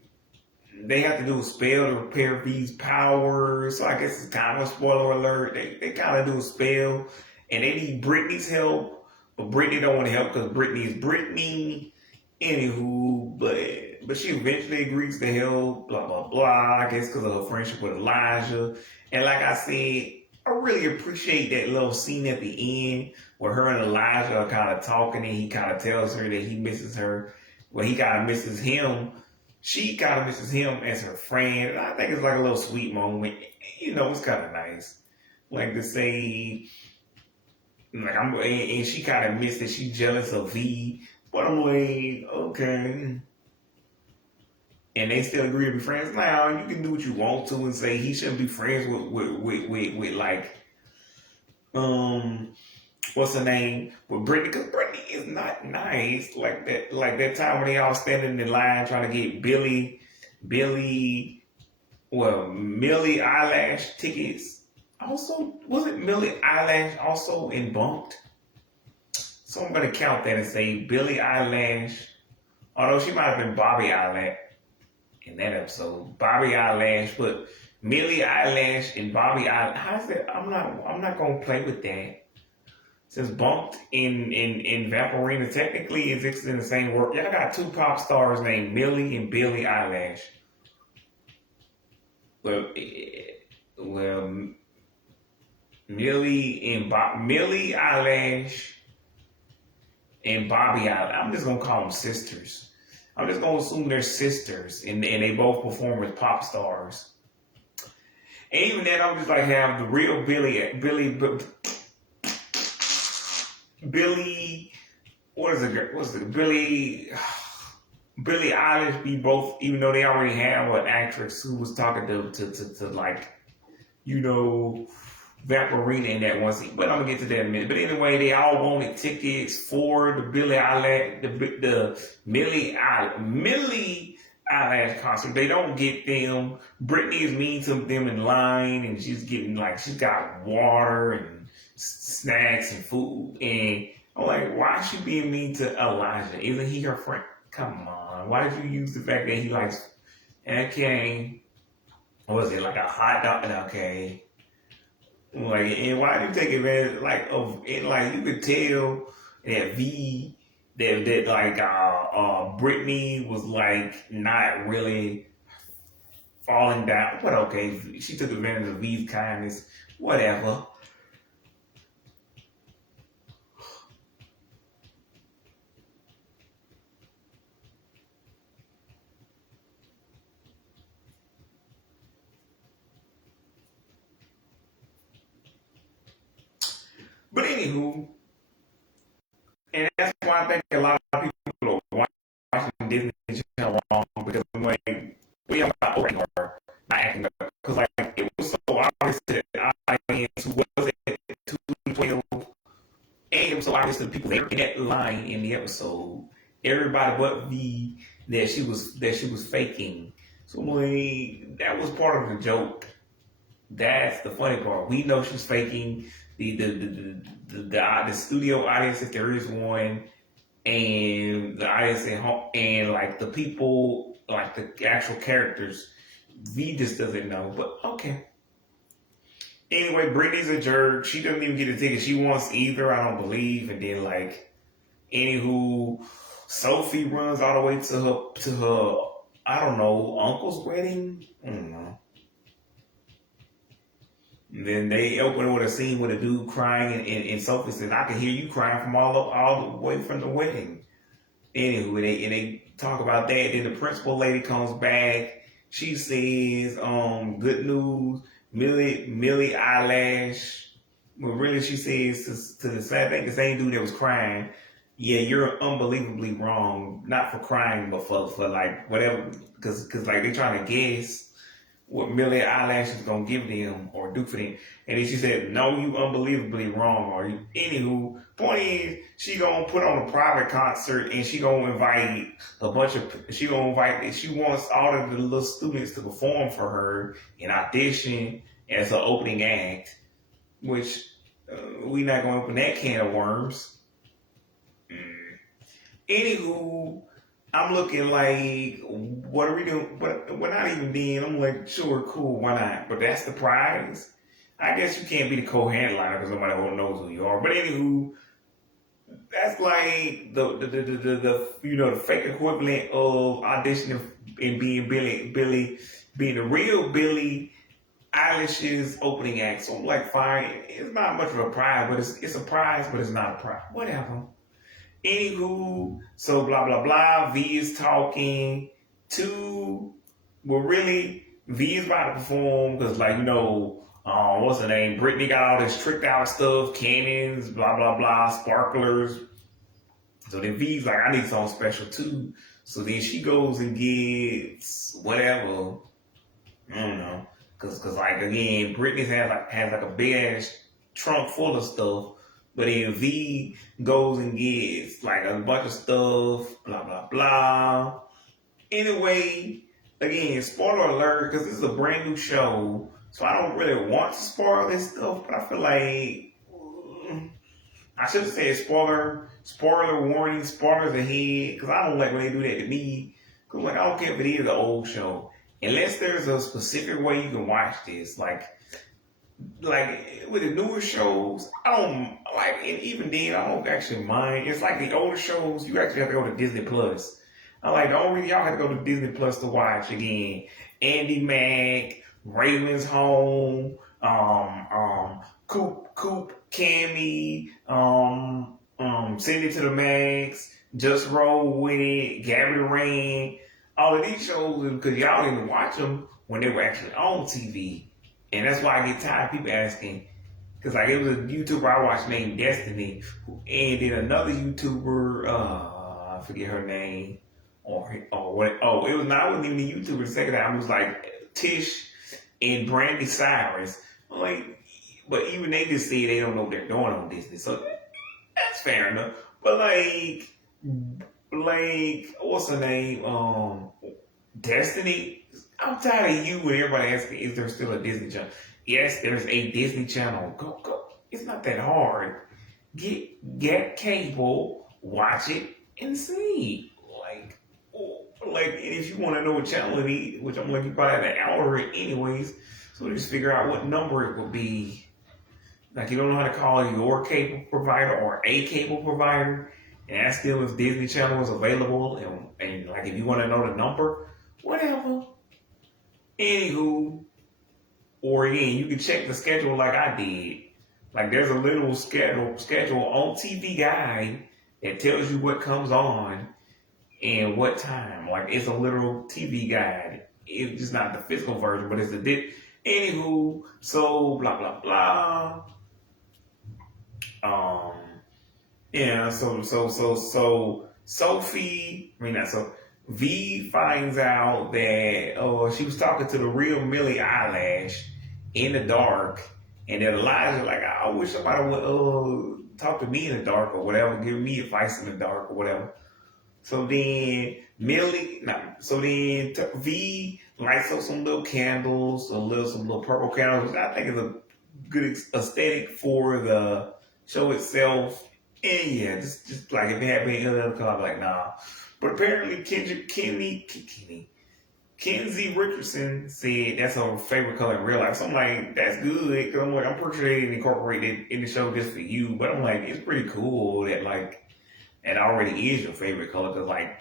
they have to do a spell to repair V's powers. So I guess it's kind of a spoiler alert. They kind of do a spell, and they need Brittany's help. But Brittany don't want to help because Brittany is Brittany. Anywho, but she eventually agrees to help, blah, blah, blah, I guess because of her friendship with Elijah. And like I said, I really appreciate that little scene at the end where her and Elijah are kind of talking and he kind of tells her that he misses her. Well, he kind of misses him. She kind of misses him as her friend. And I think it's like a little sweet moment. It's kind of nice. Like to say, like and she kind of missed that she's jealous of V. But I'm like, okay. And they still agree to be friends. Now, you can do what you want to and say he shouldn't be friends with like, what's her name with Brittany, because Brittany is not nice like that time when they all standing in line trying to get Billy, well, Millie Eyelash tickets. Also, wasn't Millie Eyelash also in Bumped? So I'm gonna count that and say Billie Eyelash, although she might have been Bobby Eyelash in that episode. Bobby Eyelash, but Millie Eyelash and Bobby Eyelash. How's that? I'm not gonna play with that. Since Bumped in Vampirina technically is in the same work. Y'all got two pop stars named Millie and Billie Eyelash. Well, Millie Eyelash and Bobby Eyelash. I'm just gonna call them sisters. I'm just gonna assume they're sisters, and they both perform as pop stars. And even then, I'm just like have the real Billy, what is it? What's it? Billie Eilish be both, even though they already have an actress who was talking to like, Vampirina in that one scene. But I'm gonna get to that in a minute. But anyway, they all wanted tickets for the Billie Eilish, the Millie Eyelash concert. They don't get them. Brittany is mean to them in line, and she's got water and snacks and food. And I'm like, why is she being mean to Elijah? Isn't he her friend? Come on. Why did you use the fact that he likes, okay, what was it, like a hot dog? Okay. Like, and why did you take advantage, you could tell that Brittany was like not really falling down. But okay, she took advantage of V's kindness, whatever. But anywho, and that's why I think a lot of people are watching Disney Channel wrong, because I'm like, we are not acting or not acting up. Because like it was so obvious that who was it 212, and it was so obvious to the people there in that line in the episode, everybody but V, that she was faking. So I'm like, that was part of the joke. That's the funny part. We know she's faking. The studio audience, if there is one, and the audience at home, and like the people, like the actual characters, V just doesn't know. But okay. Anyway, Brittany's a jerk. She doesn't even get a ticket she wants either, I don't believe. And then anywho, Sophie runs all the way to her I don't know, uncle's wedding. I don't know. And then they open with a scene with a dude crying, and Sophie says, "I can hear you crying from all the way from the wedding." Anywho, they talk about that. Then the principal lady comes back. She says, "Good news, Millie Eyelash." Well, really, she says to the same dude that was crying, "Yeah, you're unbelievably wrong. Not for crying, but for like whatever, because like they trying to guess what Millie Eyelash is gonna give them or do for them." And then she said, "No, you unbelievably wrong." Or anywho, point is, she gonna put on a private concert, and she gonna invite she wants all of the little students to perform for her and audition as an opening act, which we not gonna open that can of worms. Anywho, I'm looking like, what are we doing? But we're not even being. I'm like, sure, cool, why not? But that's the prize. I guess you can't be the co-headliner because nobody knows who you are. But anywho, that's like the fake equivalent of auditioning and being being the real Billie Eilish's opening act. So I'm like, fine, it's not much of a prize, but it's a prize, but it's not a prize. Whatever. Anywho, so blah blah blah. V is talking to, well, really, V is about to perform because, what's her name? Brittany got all this tricked out stuff, cannons, blah blah blah, sparklers. So then V's like, I need something special too. So then she goes and gets whatever. I don't know, because like again, Brittany has like a big ass trunk full of stuff. But then V goes and gets like a bunch of stuff, blah blah blah. Anyway, again, spoiler alert, because this is a brand new show, so I don't really want to spoil this stuff, but I feel like I should have said spoiler warning, spoilers ahead, because I don't like when they do that to me. Because like I don't care if it is an old show, unless there's a specific way you can watch this. Like with the newer shows, I don't like, and even then I don't actually mind. It's like the older shows, you actually have to go to Disney Plus. I like the only reason y'all have to go to Disney Plus to watch again. Andy Mack, Raven's Home, Coop, Cammy, Send It to the Max, Just Roll With It, Gabby Rain. All of these shows because y'all didn't watch them when they were actually on TV. And that's why I get tired of people asking. Because like it was a YouTuber I watched named Destiny, and then another YouTuber, I forget her name, or what? Oh, it was not. I wasn't even a YouTuber. The second time it was like Tish and Brandy Cyrus. Like, but even they just say they don't know what they're doing on Disney, so that's fair enough. But like what's her name? Destiny. I'm tired of you and everybody asking, is there still a Disney Channel? Yes, there's a Disney Channel. Go. It's not that hard. Get cable, watch it, and see. Like, and if you want to know what channel it is, which I'm like, you probably have to hour it anyways, so just figure out what number it would be. Like, you don't know how to call your cable provider or a cable provider, and ask them if Disney Channel is available, and like, if you want to know the number, whatever. Anywho, or again, you can check the schedule like I did. Like there's a little schedule on TV Guide that tells you what comes on and what time. Like it's a literal TV guide. It's just not the physical version, but it's a Anywho, so blah blah blah. Yeah. So Sophie. I mean not so. V finds out that she was talking to the real Millie Eyelash in the dark, and then Elijah like, I wish somebody would talk to me in the dark or whatever, give me advice in the dark or whatever. So then V lights up some little candles, some little purple candles, which I think is a good aesthetic for the show itself. And yeah, just like if it had been any other color, I'd be like, nah. But apparently Kenzie Richardson said that's her favorite color in real life. So I'm like, that's good. Cause I'm like, I'm pretty sure they didn't incorporate it in the show just for you. But I'm like, it's pretty cool that like, it already is your favorite color. Cause like,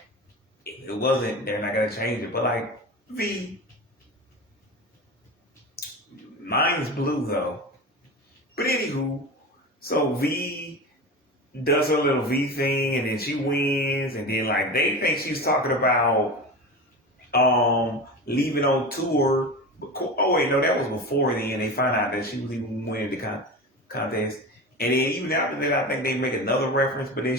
if it wasn't, they're not gonna change it. But like, V, mine's blue though. But anywho, so V does her little V thing, and then she wins, and then like they think she's talking about leaving on tour. Oh wait, no, that was before then. They find out that she was even winning the contest, and then even after that, I think they make another reference. But then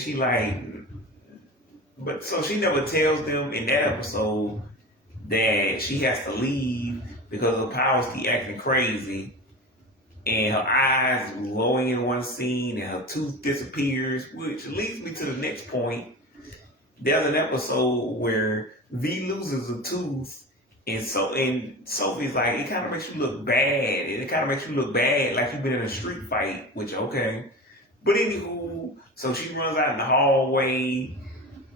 so she never tells them in that episode that she has to leave because her powers keep acting crazy. And her eyes glowing in one scene, and her tooth disappears, which leads me to the next point. There's an episode where V loses a tooth, and Sophie's like, it kind of makes you look bad, and it kind of makes you look bad like you've been in a street fight, which okay. But anywho, so she runs out in the hallway,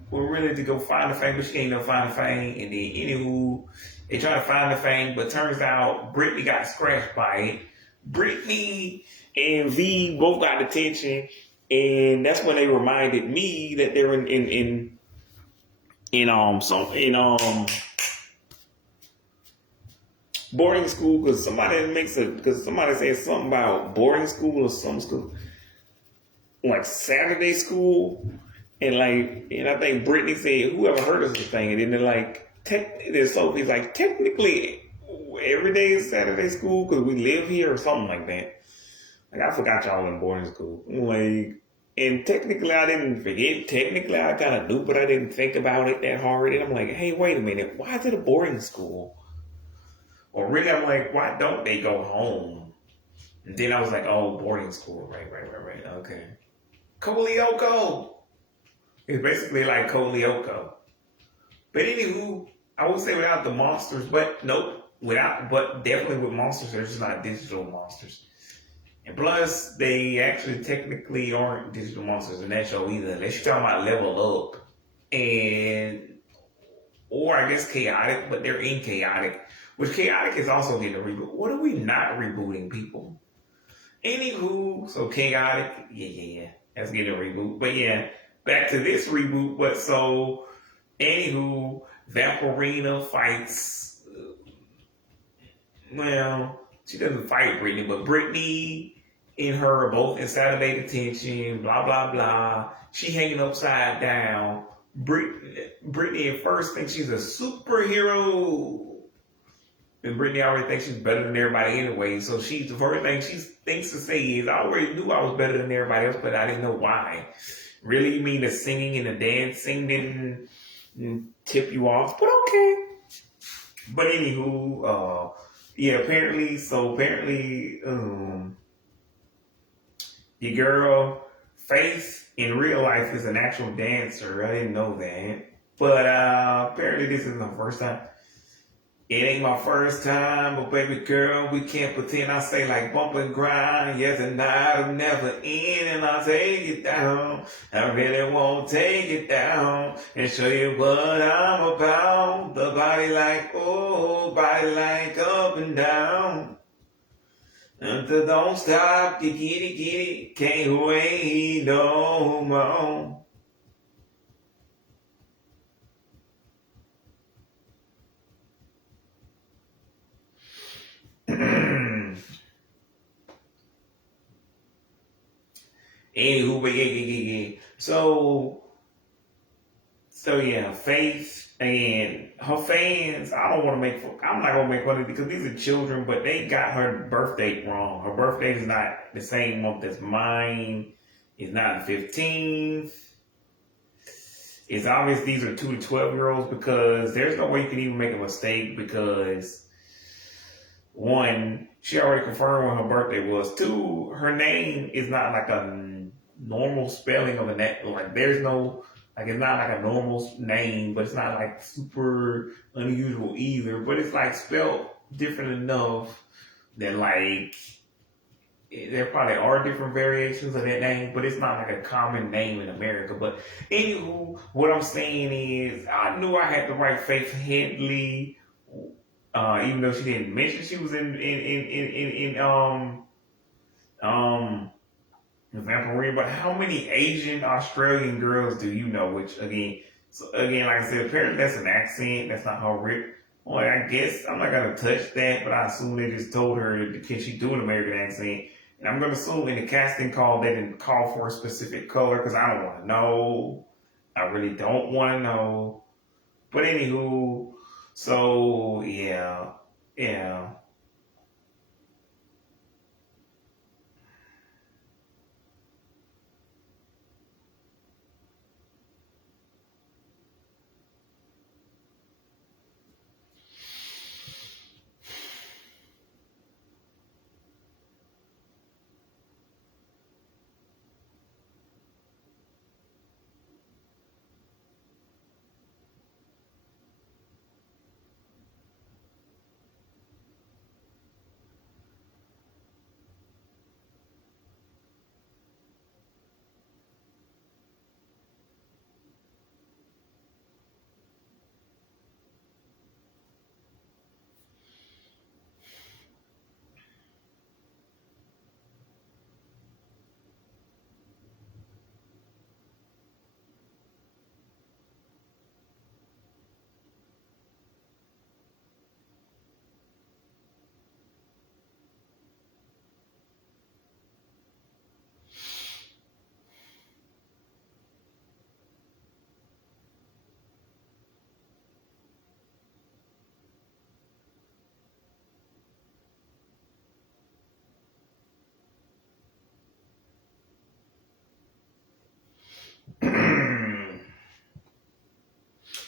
we're really to go find the Fang, but she can't even find the Fang, and then anywho, they try to find the Fang, but turns out Brittany got scratched by it. Brittany and V both got attention, and that's when they reminded me that they're in boarding school because somebody said something about boarding school or some school, like Saturday school, and I think Brittany said whoever heard of the thing, and then they're like, then Sophie's like technically. Every day is Saturday school because we live here or something like that. Like I forgot y'all in boarding school. Like, and technically I didn't forget. Technically I kind of knew, but I didn't think about it that hard. And I'm like, hey, wait a minute. Why is it a boarding school? Or really, I'm like, why don't they go home? And then I was like, oh, boarding school. Right. Okay. Coleoco. It's basically like Coleoco. But anywho, I would say without the monsters, but nope. But definitely with monsters, they're just not digital monsters. And plus, they actually technically aren't digital monsters in that show either. Unless you're talking about level up. And, or I guess chaotic, but they're in chaotic. Which chaotic is also getting a reboot. What are we not rebooting, people? Anywho, so chaotic, yeah. That's getting a reboot. But yeah, back to this reboot. But so, anywho, Vampirina fights. Well, she doesn't fight Brittany, but Brittany and her are both in Saturday detention. Blah blah blah. She hanging upside down. Brittany at first thinks she's a superhero. And Brittany already thinks she's better than everybody anyway. So the first thing she thinks to say is, I already knew I was better than everybody else, but I didn't know why. Really, you mean the singing and the dancing didn't tip you off? But okay. But anywho, yeah, apparently, your girl, Faith, in real life is an actual dancer. I didn't know that. But apparently this isn't the first time. It ain't my first time, but baby girl, we can't pretend. I say like bump and grind. Yes, the night will never end, and I'll take it down. I really won't take it down and show you what I'm about. The body like, oh, body like up and down. Until don't stop, you get it, can't wait no more. Anywho, but yeah. So yeah, Faith and her fans. I'm not gonna make fun of it because these are children, but they got her birth date wrong. Her birth date is not the same month as mine. It's not the 15th. It's obvious these are 2 to 12-year-olds because there's no way you can even make a mistake because one, she already confirmed when her birthday was. 2, her name is not like a normal spelling of a name. Like there's no, like it's not like a normal name, but it's not like super unusual either. But it's like spelled different enough that like there probably are different variations of that name, but it's not like a common name in America. But anywho, what I'm saying is I knew I had the right Faith Headley. Even though she didn't mention she was in Vampirina, but how many Asian Australian girls do you know? Which again, like I said, apparently that's an accent. That's not how rip. Well, I guess I'm not gonna touch that, but I assume they just told her can she do an American accent? And I'm gonna assume in the casting call they didn't call for a specific color because I don't want to know. I really don't want to know. But anywho. So yeah.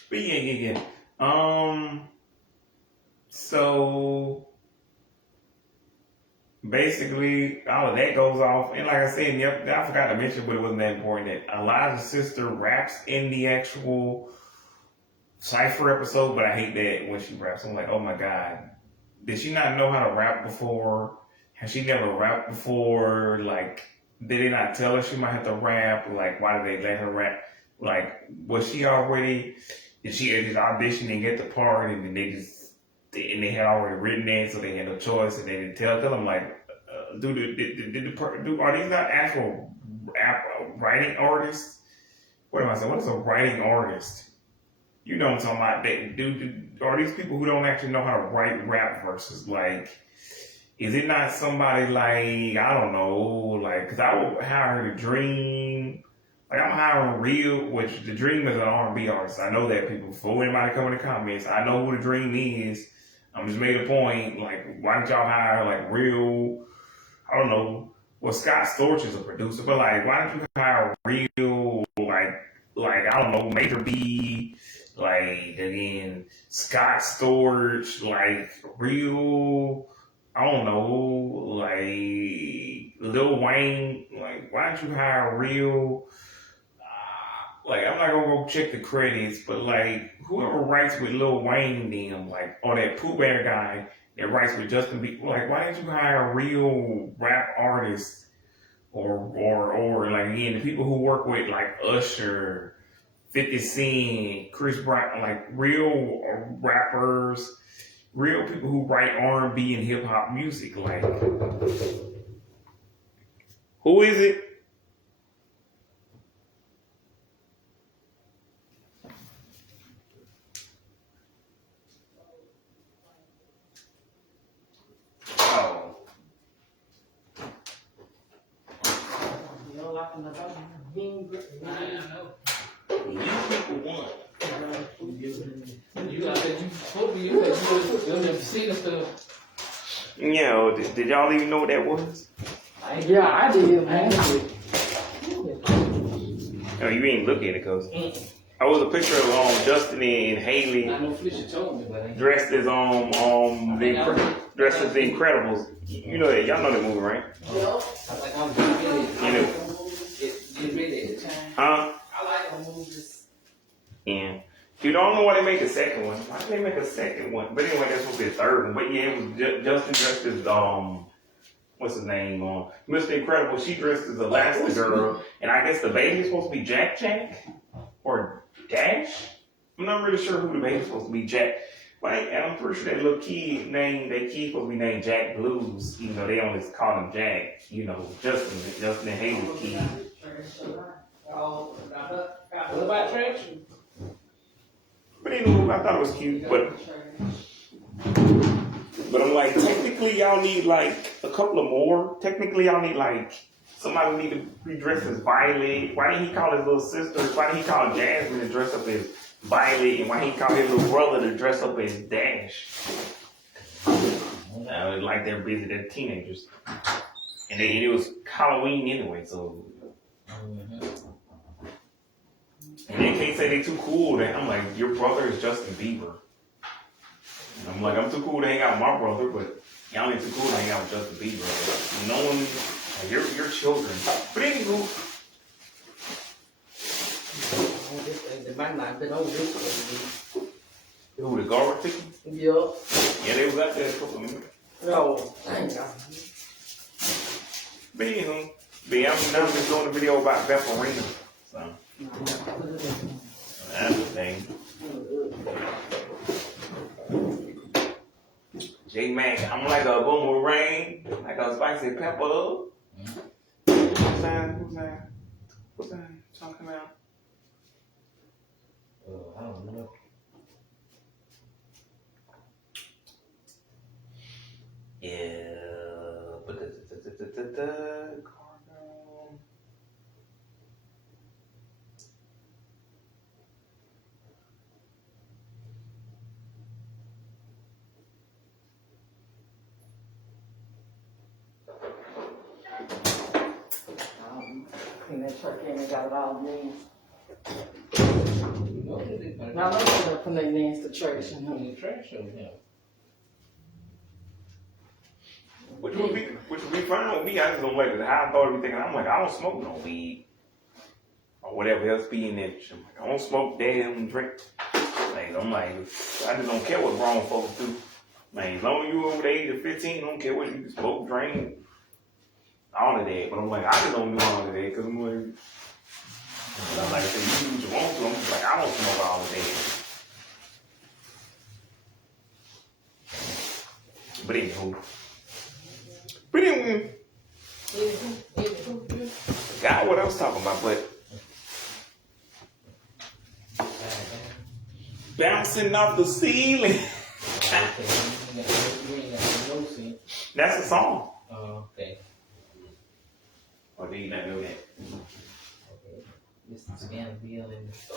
But yeah. So basically, all of that goes off. And like I said, yep, I forgot to mention, but it wasn't that important, that Elijah's sister raps in the actual Cypher episode, but I hate that when she raps. I'm like, oh my God. Did she not know how to rap before? Has she never rapped before? Like, did they not tell her she might have to rap? Like, why did they let her rap? Like, was she already, did she just audition and get the part, and then they had already written that, so they had no choice, and they didn't tell them? I'm like, are these not actual writing artists? What am I saying? What is a writing artist? You know what I'm talking about? Are these people who don't actually know how to write rap verses? Like, is it not somebody like, I don't know, like, because I would hire the Dream. Like, I'm hiring Real, which the Dream is an R&B artist. I know that, people. Before anybody come in the comments, I know who the Dream is. I'm just made a point. Like, why don't y'all hire, like, Real, I don't know. Well, Scott Storch is a producer, but, like, why don't you hire Real, like I don't know, Major B, like, again, Scott Storch, like, Real, I don't know, like, Lil Wayne. Like, why don't you hire Real? Like, I'm not gonna go check the credits, but, like, whoever writes with Lil Wayne and them, like, or that Pooh Bear guy that writes with Justin Bieber, like, why didn't you hire real rap artists, or like, again, the people who work with, like, Usher, 50 Cent, Chris Brown, like, real rappers, real people who write R&B and hip hop music? Like, who is it? Yeah, did y'all even know what that was? Yeah, I did, man. No, you ain't look at it, cause I was a picture of Justin and Haley dressed as dressed as the Incredibles. You know that, y'all know that movie, right? Yeah. You know. Huh? I like the movies. Yeah. You don't know why they make a second one. Why did they make a second one? But anyway, that's supposed to be a third one. But yeah, it was Justin dressed as what's his name? Mr. Incredible. She dressed as Elastigirl, and I guess the baby's supposed to be Jack or Dash. I'm not really sure who the baby's supposed to be. Jack. But I'm pretty sure that little kid supposed to be named Jack Blues. Even though they only call him Jack. You know, Justin and Haley's kid. What about trash? But anyway, I thought it was cute. But I'm like, technically y'all need like a couple of more. Technically y'all need like somebody need to be dressed as Violet. Why didn't he call his little sister? Why didn't he call Jasmine to dress up as Violet? And why didn't he call his little brother to dress up as Dash? Like they're busy, they're teenagers. And it was Halloween anyway, so. And they can't say they too cool. I'm like, your brother is Justin Bieber. And I'm like, I'm too cool to hang out with my brother, but y'all ain't too cool to hang out with Justin Bieber. No one, like, you're children. But anywho. They might not have been over this way. Who, the guard ticket? Yeah. Yeah, they was out there a couple of minutes. No, thank God. But anywho. But yeah, I'm just doing a video about Vampirina. So. That's the thing. J-Mac, I'm like a boomerang, like a spicy pepper. What's that talking about? I don't know. Yeah, And that truck in, they got it all mean. Now let's go from their names to church and Which one fine with me. I just don't like it. How I thought everything. I'm like, I don't smoke no weed or whatever else be in that. I'm like, I don't smoke that. I don't drink. Like, I'm like, I just don't care what grown folks do. Like, as long as you over the age of 15, I don't care what you smoke, drink, all of that. But I'm like, I just don't do all of that because I'm like, like I said, you do what you want to. I'm just like, I don't smoke all of that. But anywho. Forgot what I was talking about, but bouncing off the ceiling. That's a song. Oh, okay. Or do you not know that? Okay. This is gonna be in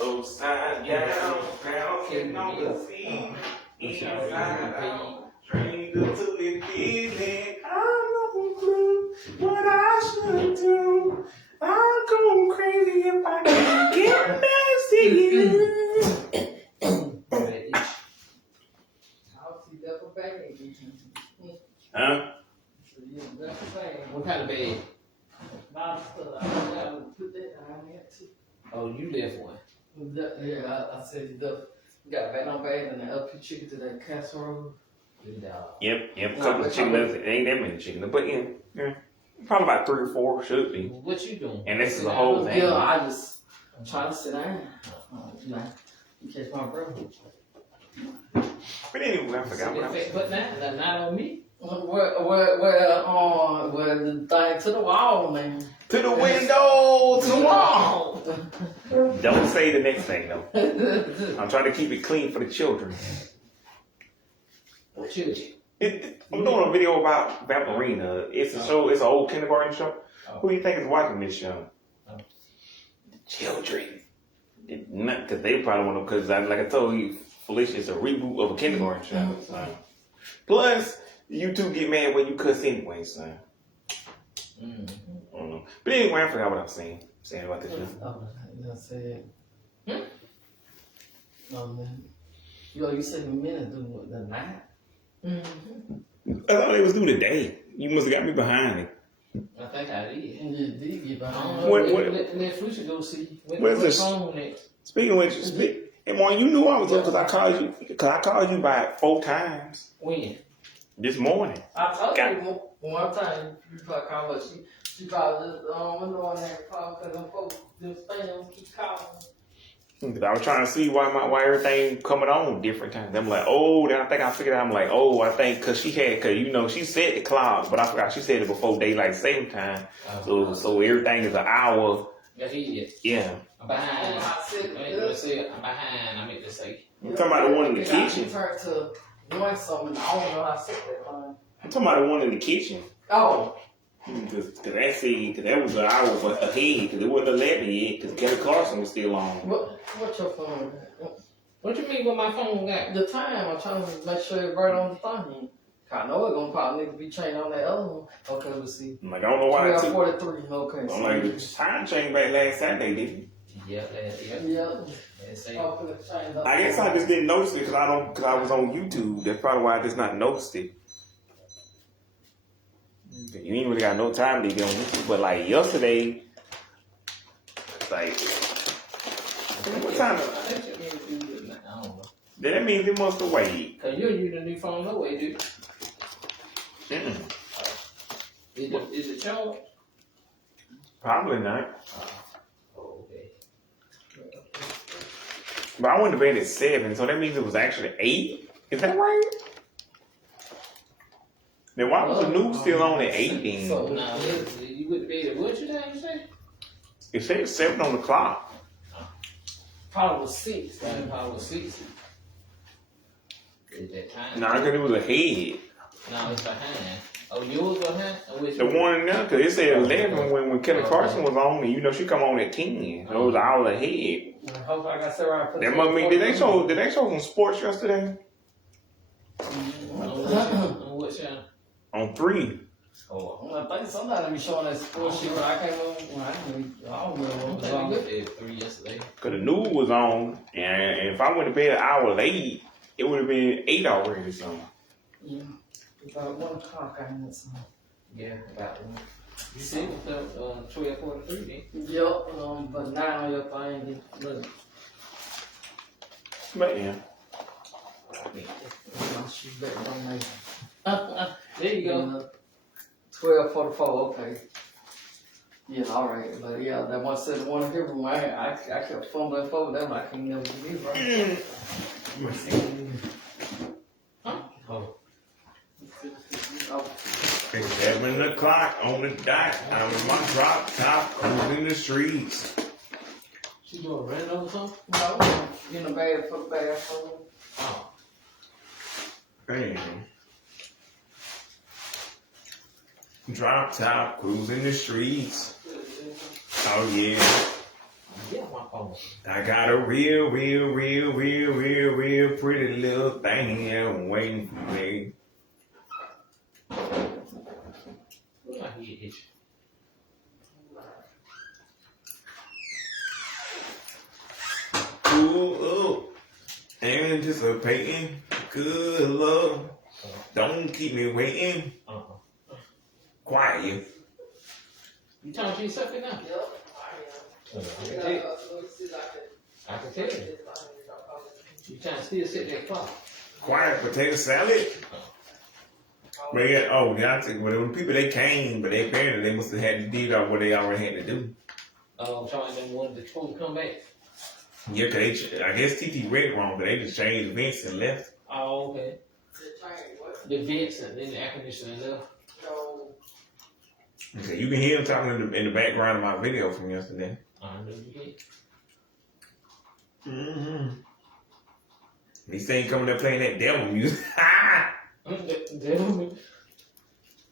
Upside down, bouncing off the ceiling. Inside out, stranger to the feeling. I'm no clue what I should do. I'll go crazy if I can get back to you. Huh? What kind of bed? Oh, you left one. Yeah, I said you got back on bed and the LP chicken to that casserole. Yep. A couple of chicken nuggets. It ain't that many chicken, but yeah. Probably about 3 or 4 should be. What you doing? And this is the whole thing. Yeah, I'm trying to sit down. You catch my breath. But anyway, I forgot what I was But not on me. Well, the thing to the wall, man. To the window, to the wall. Don't say the next thing though. I'm trying to keep it clean for the children. What children? I'm doing a video about Vampirina. It's a show. It's an old kindergarten show. Who do you think is watching this show? The children. Not because they probably want to. Because like I told you, Felicia is a reboot of a kindergarten show. So. Plus, you two get mad when you cuss anyway, son. I don't know. But anyway, I forgot what I was saying about this show. I said. Oh man. You said a minute doing the night. I thought it was due today. You must have got me behind it. I think I did. You did get behind. Let Felicia go see. Where's this? Speaking of which, hey, Mark, you knew I was up because I called you. Because I called you by 4 times. When? This morning. I told you one time you probably called her. She probably just knowing that call because them folks, them spams keep calling. Because I was trying to see why everything coming on different times. I'm like, oh, then I think I figured out. I'm like, oh, I think because she said the clock, but I forgot she said it before daylight saving time. So everything is an hour. Yeah. I'm behind. I'm behind. I meant to say. I'm talking about the one in the kitchen. I turned to doing something. I don't know how to say that line. I'm talking about the one in the kitchen. Oh. Because that was an hour ahead, because it wasn't 11 yet, because Kelly Clarkson was still on. What's your phone? What you mean what my phone got? The time, I'm trying to make sure it's right on the thing. I know it's going to probably need to be changed on that other one. Okay, let's see. I'm like, I don't know why. 12:43, okay. I'm like, the time changed back last Saturday, didn't it? Yeah. I guess I just didn't notice it because I was on YouTube. That's probably why I just not noticed it. You ain't really got no time to be on YouTube, but like yesterday, like what time? I don't know. Then that means it must have waited. Cause you're using a new phone no way, dude. Is it charged? Probably not. Okay. But I went to bed at 7, so that means it was actually 8. Is that right? Then why was the news still on at 8 then? So now you went to bed at what time you say? It said 7 on the clock. Probably was 6. Probably was 6. Is that time? Nah, because it was ahead. No, it's behind. Oh, yours behind? The one in there, because it said 11 when Kelly Clarkson was on, and she come on at 10. So it was an hour ahead. I hope I got set right. That must mean, did they show some sports yesterday? On what channel? On 3. Oh, I think somebody be showing that sports shit. I can't remember. I don't remember what was on. I did 3 yesterday. Because the news was on, and if I went to bed an hour late, it would have been 8 already. So. Yeah. About 1 o'clock, I had some. Yeah, about one. You see, 12:43 then. Yep, but now your thing is look. Man. She better don't make There you go. 12:44, okay. Yeah, alright, but yeah, that one said the one here room, I kept fumbling forward that one, I couldn't never get it right. Oh. It's 7 o'clock on the dot. I'm in my drop top, cruising the streets. She doing rent or something? No, in the bag for the bathroom. Oh. Damn. Drop top, cruising the streets. Oh yeah. Yeah, my phone. I got a real pretty little thing here waiting for me. Look like he itch. Pull up, anticipating good love. Don't keep me waiting. Quiet. You talking to yourself now? Yep. I can tell you. I can tell you. You trying to still sit there quiet. Quiet potato salad. But yeah, oh, yeah, I think when people they came, but they apparently they must have had to do what they already had to do. Trying them one to supposed to come back. Yeah, cause I guess TT read wrong, but they just changed events and left. Oh, okay. The vents and then the air conditioning left. Okay, you can hear him talking in the background of my video from yesterday. I know you Mm-hmm. He saying coming there playing that devil music. did.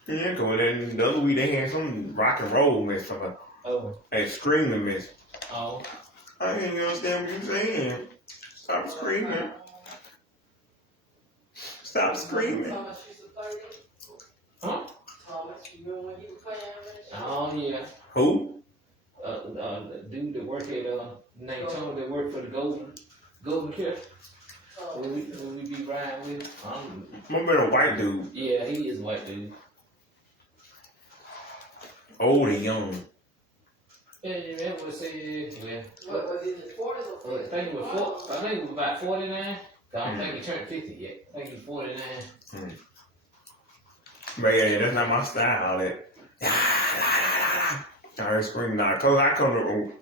Yeah, going in the other week they had some rock and roll mess from a screaming mess. Oh. I didn't understand what you're saying. Stop screaming. Stop screaming. Huh? Oh, yeah. Who? The dude that work at, named Tony that work for the Golden Care. When we be riding with. Remember the white dude? Yeah, he is a white dude. Old and young. Yeah, you remember what said, well, What is it, 40s or 50s? I think it was about 49. I don't think he turned 50 yet. I think he's 49. But yeah, that's not my style. That I heard screaming now. Cause I come to,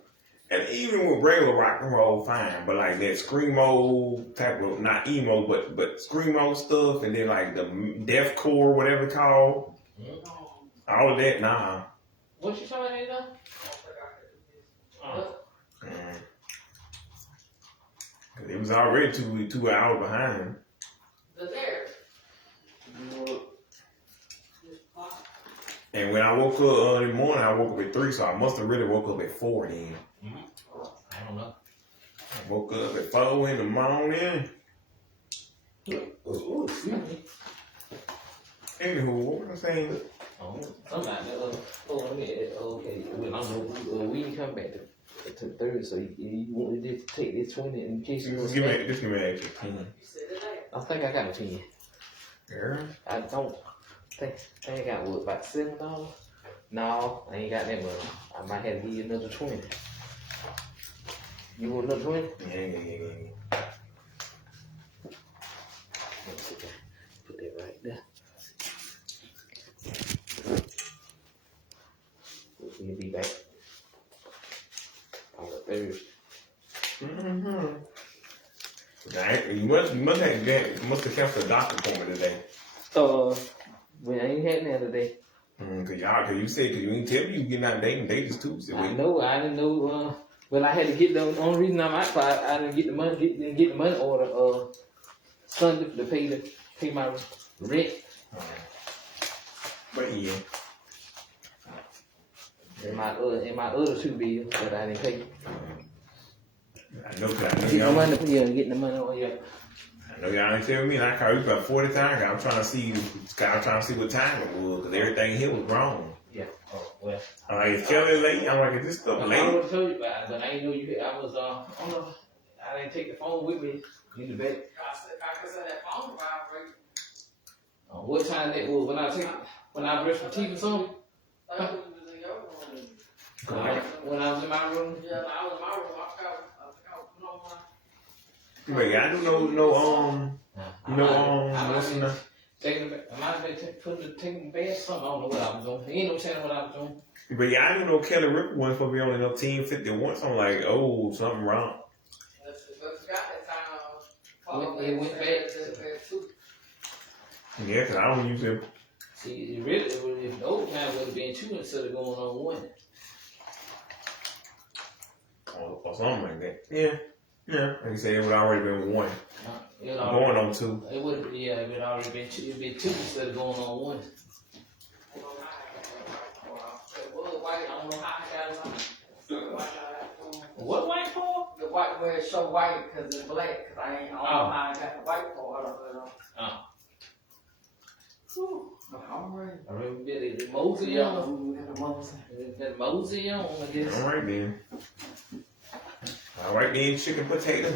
and even with regular rock and roll, fine. But like that screamo type of, not emo, but screamo stuff, and then like the deathcore, whatever it's called, all of that, nah. What you talking about now? It was already 2 hours behind him. The there. And when I woke up in the morning, I woke up at 3, so I must have really woke up at 4 then. I don't know. I woke up at 4 in the morning. Ooh, excuse me. Anywho, what was I saying? Oh, I'm not. Okay. Well, we can come back to the third, so you want to just take this 20 in case you want to Give me an extra 10. I think I got a 10. Girl. I don't think I got what, about $7? No, I ain't got that much. I might have to give you another 20. You want another 20? Yeah. Put that right there. We'll be back on the Thursday. You must have canceled a doctor appointment today. We ain't had that today. Cause you said, cause you ain't tell me you getting out dating dates Tuesday. I know, I didn't know, well, I had to get the only reason I'm out, I didn't get the money order, Sunday to pay my rent. But yeah. And my other 2 bills that I didn't pay. I know y'all. Getting the money on you. I know y'all ain't tell me, and I called you about 40 times. I'm trying to see what time it was, because everything here was wrong. Yeah. Oh, well. I'm like, is Kelly late? I'm like, is this stuff I late? would have told you about it, but I didn't know you. I was I didn't take the phone with me in the bed. I said that phone vibrate. What time that was when I took it? when I brush my teeth or something. When I was in my room. Yeah, I was in my room. I forgot put on my. But yeah, I do what's the name? I might have been taking a bath or something. I don't know what I was doing. He ain't no telling what I was doing. But yeah, I didn't know Kelly Ripa wasn't supposed to be on no Team 51. So I'm like, oh, something wrong. It went back. Yeah, because I don't use it. See, it really, if the old time would have been 2 instead of going on 1. Or something like that. Yeah. Yeah. Like you said, it would already been 1. Going on 2. It would have, yeah, it would already been 2. It'd been 2 instead of going on 1. White, I don't know how I got it. What white for? The white where it show white because it's black. Because I don't know how I got the white part of it. All right. I remember the mosey on. That mosey on, I guess. All right then. All right then, chicken potato.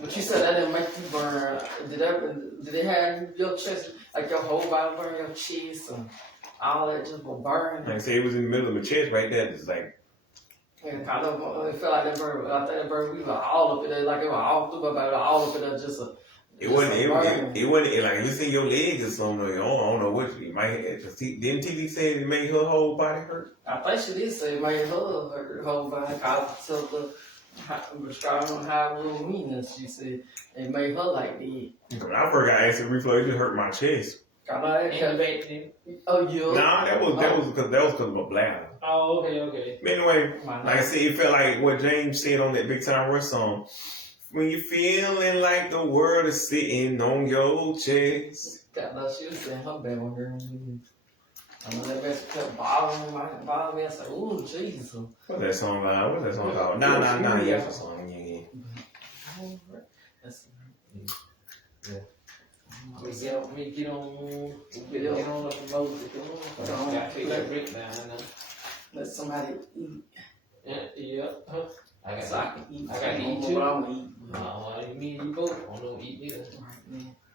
But you said that didn't make you burn. Did it have your chest, like your whole body burn, your chest and all that just will burn? Like I said, it was in the middle of my chest right there. It's like. And kind of, it felt like that burn. I think that burn, we were all up in there, like it was all through my body, all up in there, just a. It wasn't like if it's in your legs or something. I don't know what you might have. Didn't TV say it made her whole body hurt? I think she did say it made her whole body cause of the prescribing on high blood weakness. She said it made her like that. When I first got acid reflux, it just hurt my chest. Oh yeah. Nah, that was because of my bladder. Oh, okay. But anyway, like I said, it felt like what James said on that Big Time Rush song. When you're feeling like the world is sitting on your chest. God knows she was saying her bad one girl. I know that bitch kept bothering me. I said, ooh, Jesus. What's that song about? What's that song called? Nah, yeah, that's a song. Yeah. We get on up the Moses. Gotta take that break down. Let somebody eat. Yeah. I can eat. I got to eat too. I don't eat. Me and you both. I don't eat either.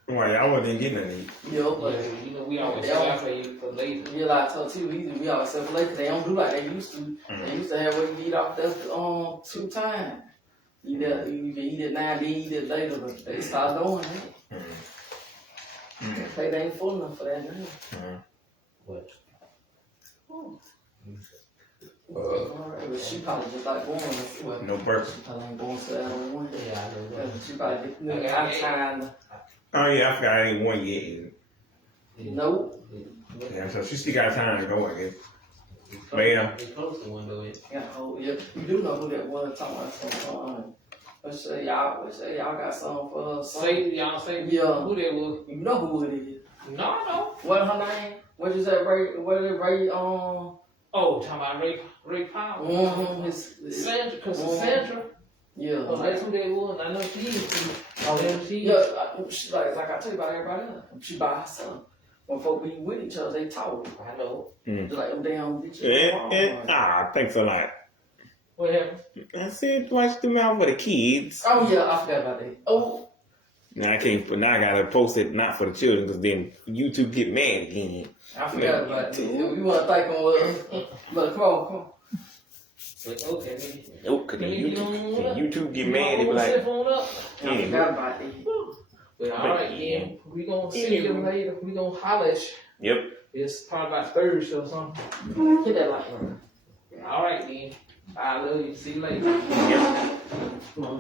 Well, y'all wasn't getting nothing to eat. Yeah, but we always save for later. Yeah, like I told you, we always save for later. They don't do like they used to. Mm-hmm. They used to have what you eat off that 2 times. You can eat it now, then eat it later, but they start doing it. They ain't full enough for that now. What? But she probably just like going. No burp. She probably ain't going to that one. Yeah, I know that. She probably get out of time. Oh yeah, I forgot I ain't won yet. Nope. Yeah, so she still got time to go, I guess. But yeah. They close the window. Yeah, you do know who that was talking about something. Let's say y'all got something for her. Y'all say yeah. Who that was? You know who it is. No, I know. What her name? What is that? Ray? Oh, talking about Ray Powell. Mm-hmm. Sandra, because Sandra. Yeah. Oh, that's who they was. I know she is. She like I tell you about everybody else. She by herself. When folk be with each other, they talk. I know. Just like them damn bitches. Thanks a lot. What happened? I said watch them out for the kids. Oh yeah, I forgot about that. Oh. Now I gotta post it not for the children because then YouTube get mad again. I forgot about that. You want to thank them? But come on. Okay. Nope, because YouTube get mad. They be like, I forgot about that. But alright, yeah. We gonna see you later. We gonna holler at you. Yep. It's probably about Thursday or something. Get that light. Alright then. I love you. See you later. Yep. Come on,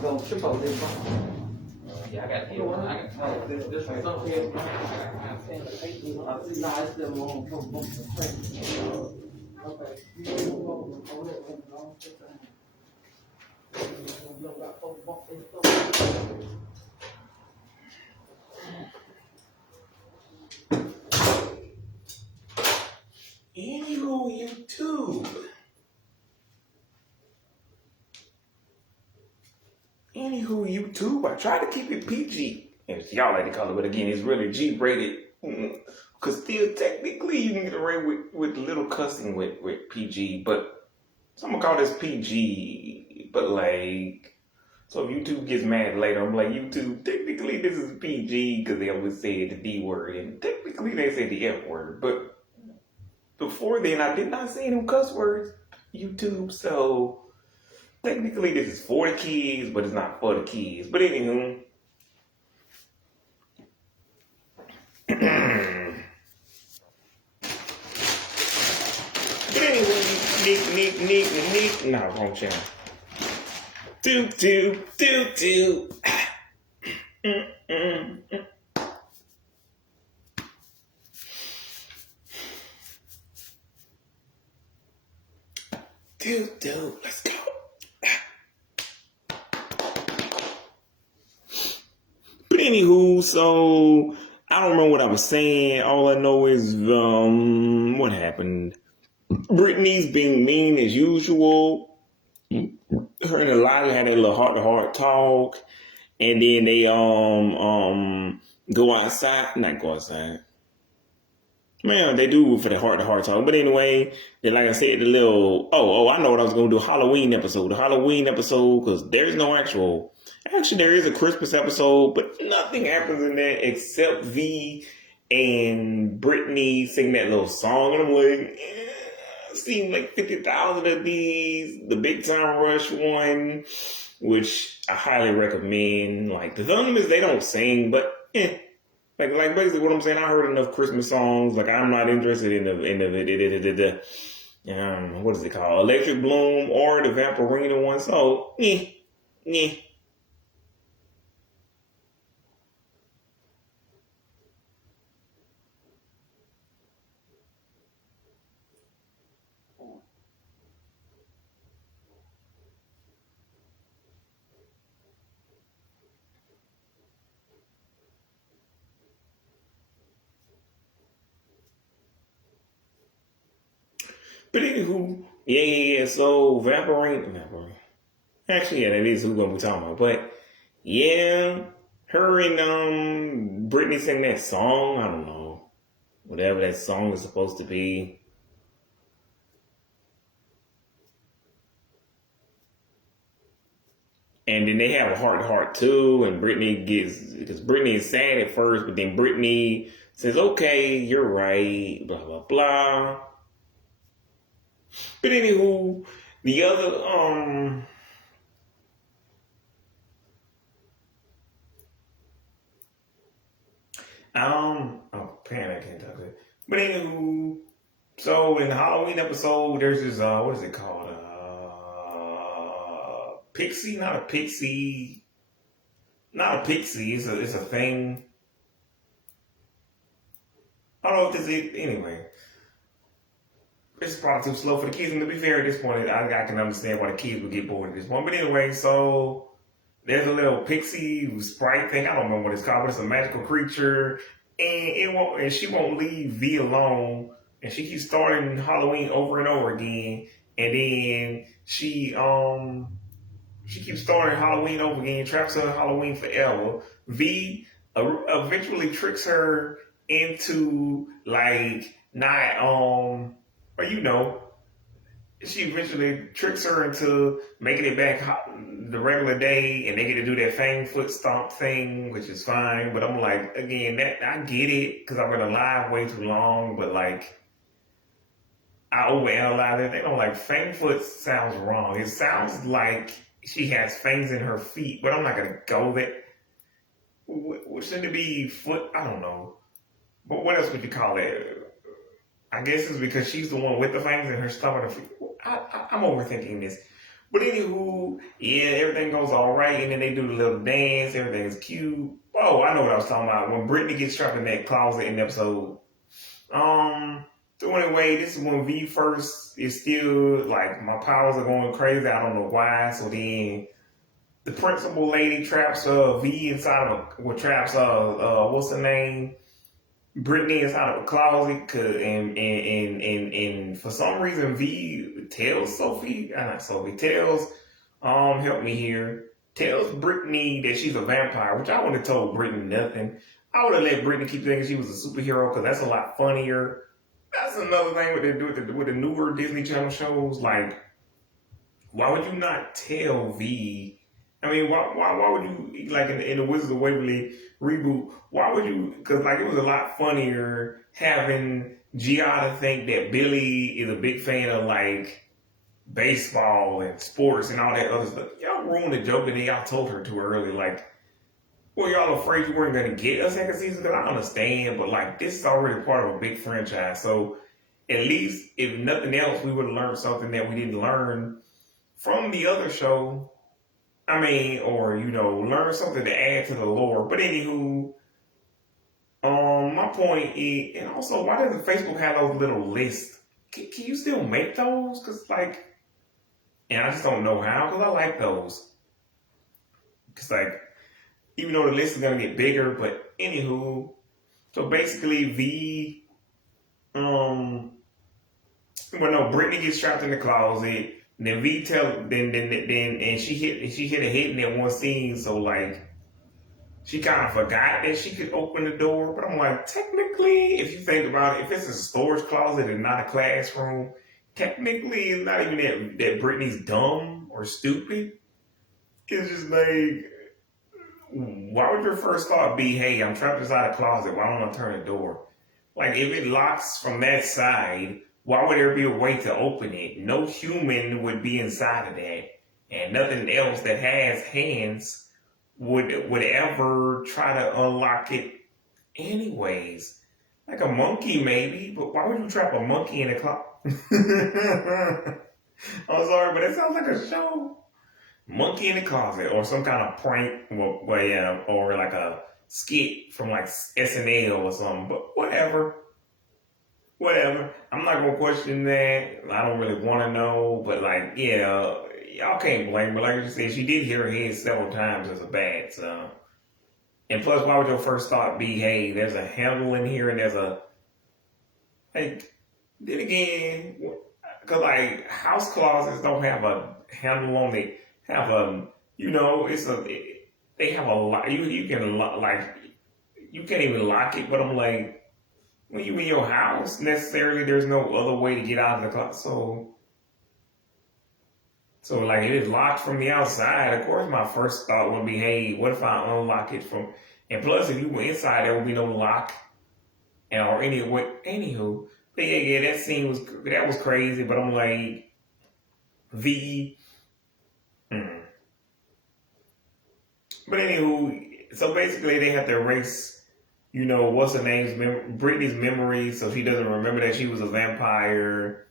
go trip over this phone. Yeah, I got to get one. I got to this one. Something else. I see nice them on okay. Anywho, YouTube. Anywho, YouTube. I try to keep it PG. If y'all like to call it, but again, it's really G-rated. Because still, technically, you can get away with a little cussing with PG. But so I'm going to call this PG. But like, So if YouTube gets mad later, I'm like, YouTube, technically this is PG because they always say the D word, and technically they say the F word. But before then, I did not say any cuss words, YouTube. So technically this is for the kids, but it's not for the kids. But anywho. But anyway, Nick, no, wrong channel. Do. Do, let's go. But anywho, so I don't remember what I was saying. All I know is what happened. Brittany's being mean as usual. Her and Elijah had a little heart-to-heart talk, and then they go outside. Not go outside. Man, they do for the heart-to-heart talk. But anyway, then like I said, the little I know what I was gonna do. Halloween episode, because there's no actually there is a Christmas episode, but nothing happens in that except V and Brittany sing that little song, and I'm like, I've seen like 50,000 of these. The Big Time Rush one, which I highly recommend. Like the Thundermans, they don't sing, but like basically what I'm saying. I heard enough Christmas songs. Like I'm not interested in the what is it called, Electric Bloom or the Vampirina one. So yeah. But anywho, yeah. So Vampirina. Actually, yeah, that is who we're gonna be talking about. But yeah, her and Brittany sang that song. I don't know, whatever that song is supposed to be. And then they have a heart-to-heart too, and because Brittany is sad at first, but then Brittany says, "Okay, you're right," blah blah blah. But anywho, the other I can't talk to it. But anywho, so in the Halloween episode, there's this what is it called? Pixie, not a pixie. It's a thing. I don't know if this is anyway. It's probably too slow for the kids, and to be fair, at this point, I can understand why the kids would get bored at this point. But anyway, so there's a little pixie sprite thing. I don't remember what it's called, but it's a magical creature, and she won't leave V alone, and she keeps starting Halloween over and over again, and then she keeps starting Halloween over again, traps her in Halloween forever. V eventually tricks her into like not or she eventually tricks her into making it back the regular day, and they get to do that fang foot stomp thing, which is fine. But I'm like, again, that I get it because I've been alive way too long, but like I overanalyze it. They don't like fang foot sounds wrong. It sounds like she has fangs in her feet, but I'm not gonna go there. Shouldn't it be foot? I don't know. But what else would you call it? I guess it's because she's the one with the fangs in her stomach. I'm overthinking this. But anywho, yeah, everything goes all right, and then they do the little dance. Everything is cute. Oh, I know what I was talking about. When Brittany gets trapped in that closet in the episode. So anyway, this is when V first is still like, my powers are going crazy. I don't know why. So then the principal lady traps V inside of traps what's her name? Brittany inside of a closet, and for some reason V tells help me here, tells Brittany that she's a vampire, which I wouldn't have told Brittany nothing. I would have let Brittany keep thinking she was a superhero because that's a lot funnier. That's another thing what they do with the newer Disney Channel shows. Like, why would you not tell V? I mean, why would you, like in the Wizards of Waverly reboot, why would you, because like it was a lot funnier having Giada think that Billy is a big fan of like baseball and sports and all that other stuff. Y'all ruined the joke and then y'all told her too early. Like, well, y'all afraid you weren't going to get a second season? Because I understand, but like this is already part of a big franchise. So at least, if nothing else, we would have learned something that we didn't learn from the other show. I mean, or, you know, learn something to add to the lore. But anywho, my point is, and also, why doesn't Facebook have those little lists? Can you still make those? Because, like, and I just don't know how, because I like those. Because, like, even though the list is going to get bigger, but anywho, so basically, well, no, Brittany gets trapped in the closet. And then and she hit a hit in that one scene, so like she kind of forgot that she could open the door. But I'm like, technically, if you think about it, if it's a storage closet and not a classroom, technically it's not even that Brittany's dumb or stupid. It's just like, why would your first thought be, hey, I'm trapped inside a closet, why don't I turn the door? Like, if it locks from that side, why would there be a way to open it? No human would be inside of that. And nothing else that has hands would ever try to unlock it anyways. Like a monkey maybe, but why would you trap a monkey in a closet? I'm sorry, but it sounds like a show. Monkey in the closet, or some kind of prank, or like a skit from like SNL or something, but whatever. I'm not gonna question that. I don't really want to know, but like, yeah, y'all can't blame her. Like I said, she did hit her head several times as a bat. So, and plus, why would your first thought be, hey, there's a handle in here and there's a, like, then again, because like house closets don't have a handle on it. Have a, you know, they have a lot. You can like, you can't even lock it. But I'm like, when you in your house, necessarily, there's no other way to get out of the closet. So like, if it's locked from the outside, of course, my first thought would be, hey, what if I unlock it from? And plus, if you were inside, there would be no lock, or anywho. But yeah, that scene was crazy. But I'm like, But anywho, so basically they have to erase, you know, what's her name's Brittany's memory, so she doesn't remember that she was a vampire,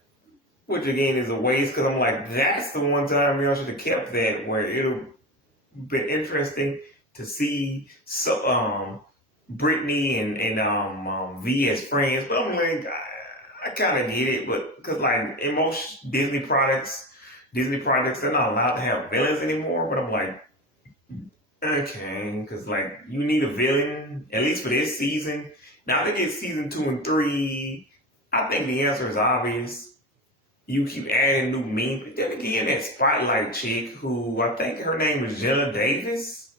which again is a waste. Because I'm like, that's the one time y'all should have kept that, where it'll been interesting to see Brittany and V as friends. But I'm like, I kind of get it, but because like in most Disney products, they're not allowed to have villains anymore. But I'm like, okay, because like you need a villain, at least for this season. Now they get season 2 and 3. I think the answer is obvious. You keep adding new memes. But then again, that Spotlight chick, who I think her name is Jenna Davis.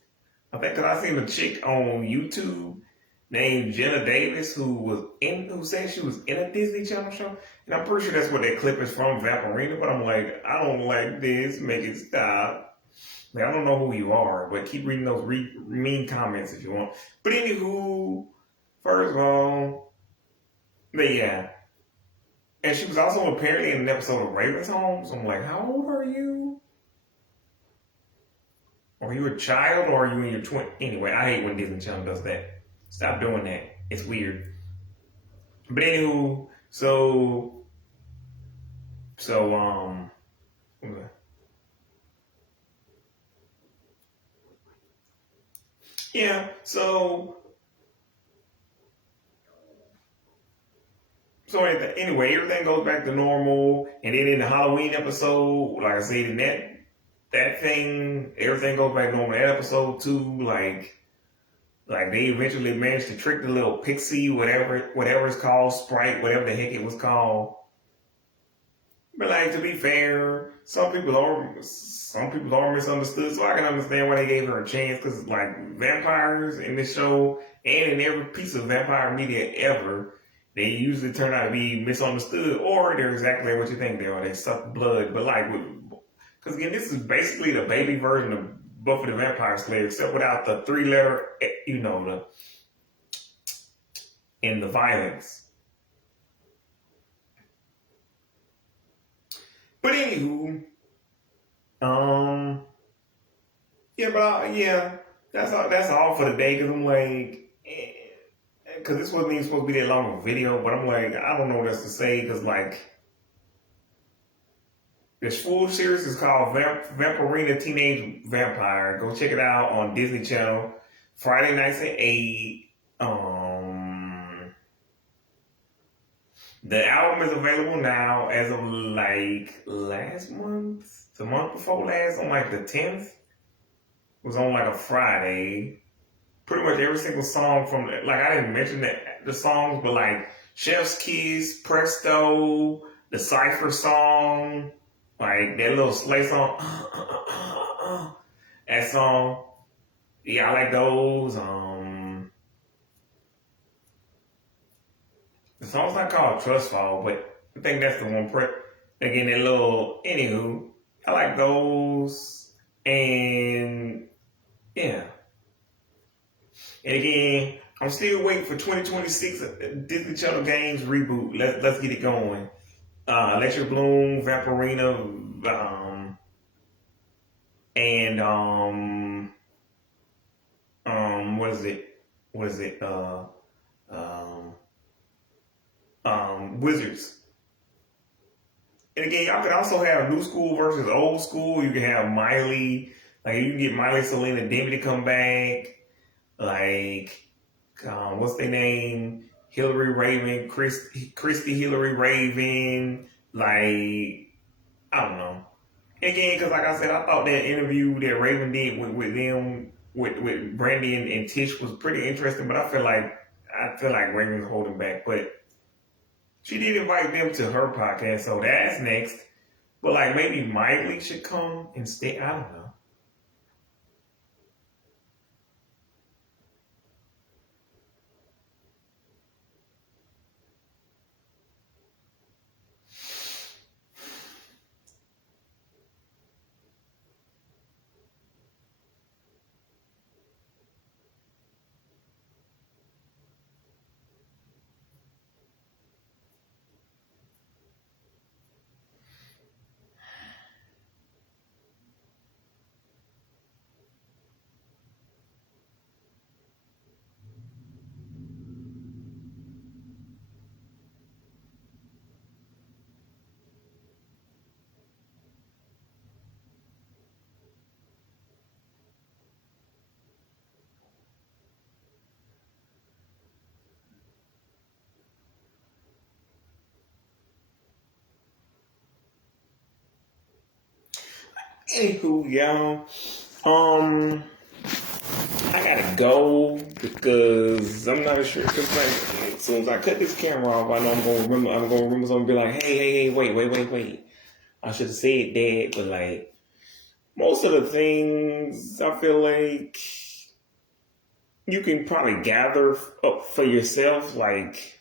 I think because I seen a chick on YouTube named Jenna Davis who said she was in a Disney Channel show. And I'm pretty sure that's what that clip is from, Vampirina. But I'm like, I don't like this. Make it stop. Like, I don't know who you are, but keep reading those mean comments if you want. But anywho, first of all, but yeah. And she was also apparently in an episode of Raven's Home. So I'm like, how old are you? Are you a child or are you in your 20s? Anyway, I hate when Disney Channel does that. Stop doing that. It's weird. But anywho, so yeah, so anyway, everything goes back to normal, and then in the Halloween episode, like I said, in that thing, everything goes back to normal. That episode too, like they eventually managed to trick the little pixie, whatever it's called, sprite, whatever the heck it was called. But like, to be fair, some people are misunderstood, so I can understand why they gave her a chance. Because like vampires in this show and in every piece of vampire media ever, they usually turn out to be misunderstood, or they're exactly what you think they are. They suck blood, but like, because again, this is basically the baby version of Buffy the Vampire Slayer, except without the 3-letter, and the violence. But anywho, that's all for today. Cause I'm like, cause this wasn't even supposed to be that long of a video, but I'm like, I don't know what else to say. Cause like, this full series is called Vampirina Teenage Vampire. Go check it out on Disney Channel. Friday nights at 8. The album is available now as of like last month, the month before last, on like the 10th. It was on like a Friday. Pretty much every single song from, like, I didn't mention the songs, but like Chef's Kiss, Presto, the Cypher song, like that little Slay song, that song. Yeah, I like those. The song's not called Trust Fall, but I think that's the one. Again, that little, anywho, I like those. And yeah. And again, I'm still waiting for 2026 Disney Channel Games reboot. Let's get it going. Electric Bloom, Vampirina, and what is it? Wizards. And again, y'all can also have new school versus old school. You can have Miley, like you can get Miley, Selena, Demi to come back. Like, what's their name? Hillary Raven, Christy Hillary Raven. Like, I don't know. And again, because like I said, I thought that interview that Raven did with them, with Brandy and Tish was pretty interesting. But I feel like Raven's holding back. But she did invite them to her podcast, so that's next. But like maybe Miley should come instead. I don't know. Anywho, y'all, I gotta go because I'm not sure. Cause like, as soon as I cut this camera off, I know I'm gonna remember something. And be like, hey, wait. I should have said that, but like most of the things, I feel like you can probably gather up for yourself, like.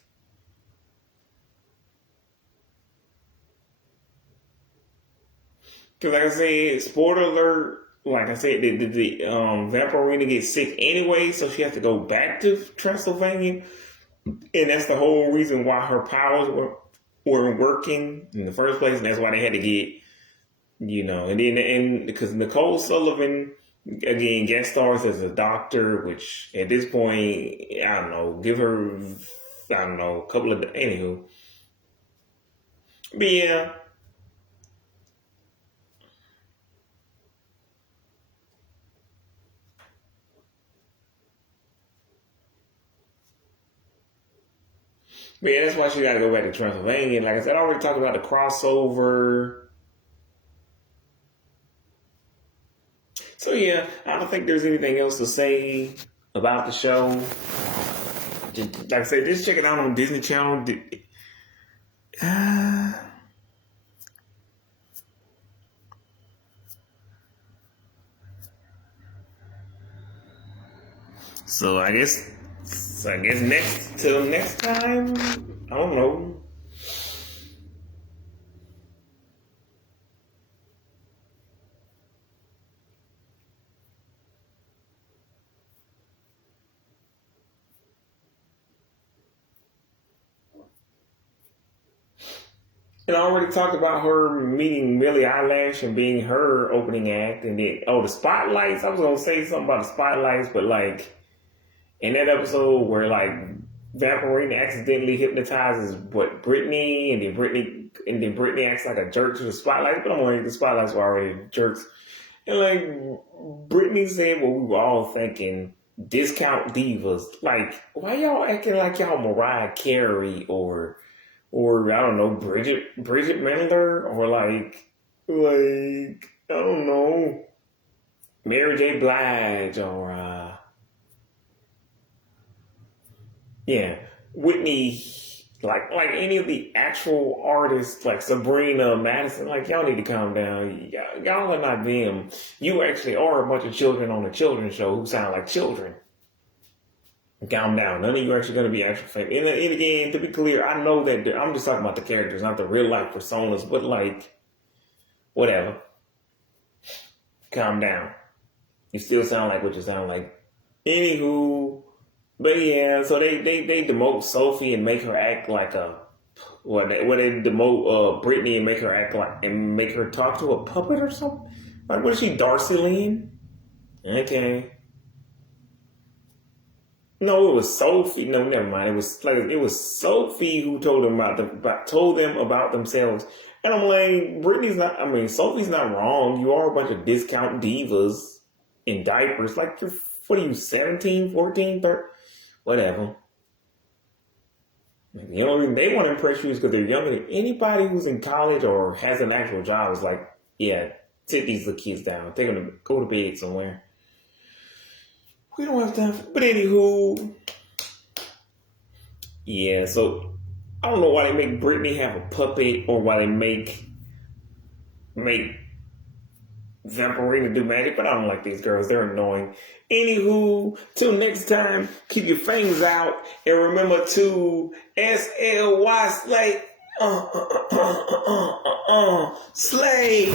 Because like I said, spoiler alert, like I said, the Vampirina gets sick anyway, so she has to go back to Transylvania. And that's the whole reason why her powers weren't working in the first place. And that's why they had to get, and because Nicole Sullivan, again, guest stars as a doctor, which at this point, I don't know, give her, a couple of, anywho. But yeah. But yeah, that's why she got to go back to Transylvania. Like I said, I already talked about the crossover. So yeah, I don't think there's anything else to say about the show. Like I said, just check it out on Disney Channel. So I guess next time, I don't know. And I already talked about her meeting Millie Eyelash and being her opening act, and then the spotlights. I was gonna say something about the spotlights, but like in that episode where like Vampirina accidentally hypnotizes Brittany, and then Brittany acts like a jerk to the spotlight. But I'm like, the spotlights were already jerks. And like Brittany said what we were all thinking, discount divas. Like, why y'all acting like y'all Mariah Carey or I don't know, Bridget Mendler, or like I don't know, Mary J. Blige, or yeah, Whitney, like any of the actual artists, like Sabrina, Madison. Like, y'all need to calm down. Y'all are not them. You actually are a bunch of children on a children's show who sound like children. Calm down. None of you are actually going to be actual famous. And again, to be clear, I know that I'm just talking about the characters, not the real life personas, but like, whatever. Calm down. You still sound like what you sound like. Anywho, but yeah, so they demote Sophie and make her act like a, they demote Brittany and make her act like, and make her talk to a puppet or something? Like, what is she, Darcy Lynn? Okay. No, it was Sophie. No, never mind. It was Sophie who told them about themselves. And I'm like, Sophie's not wrong. You are a bunch of discount divas in diapers. Like, what are you, 17, 14, 13? Whatever. The only reason they want to impress you is because they're younger. Anybody who's in college or has an actual job is like, yeah, sit these little kids down. Take them to go to bed somewhere. We don't have time. But anywho, yeah, so I don't know why they make Brittany have a puppet, or why they make Vampirina do magic, but I don't like these girls. They're annoying. Anywho, till next time, keep your fangs out, and remember to SLY slay. Slay.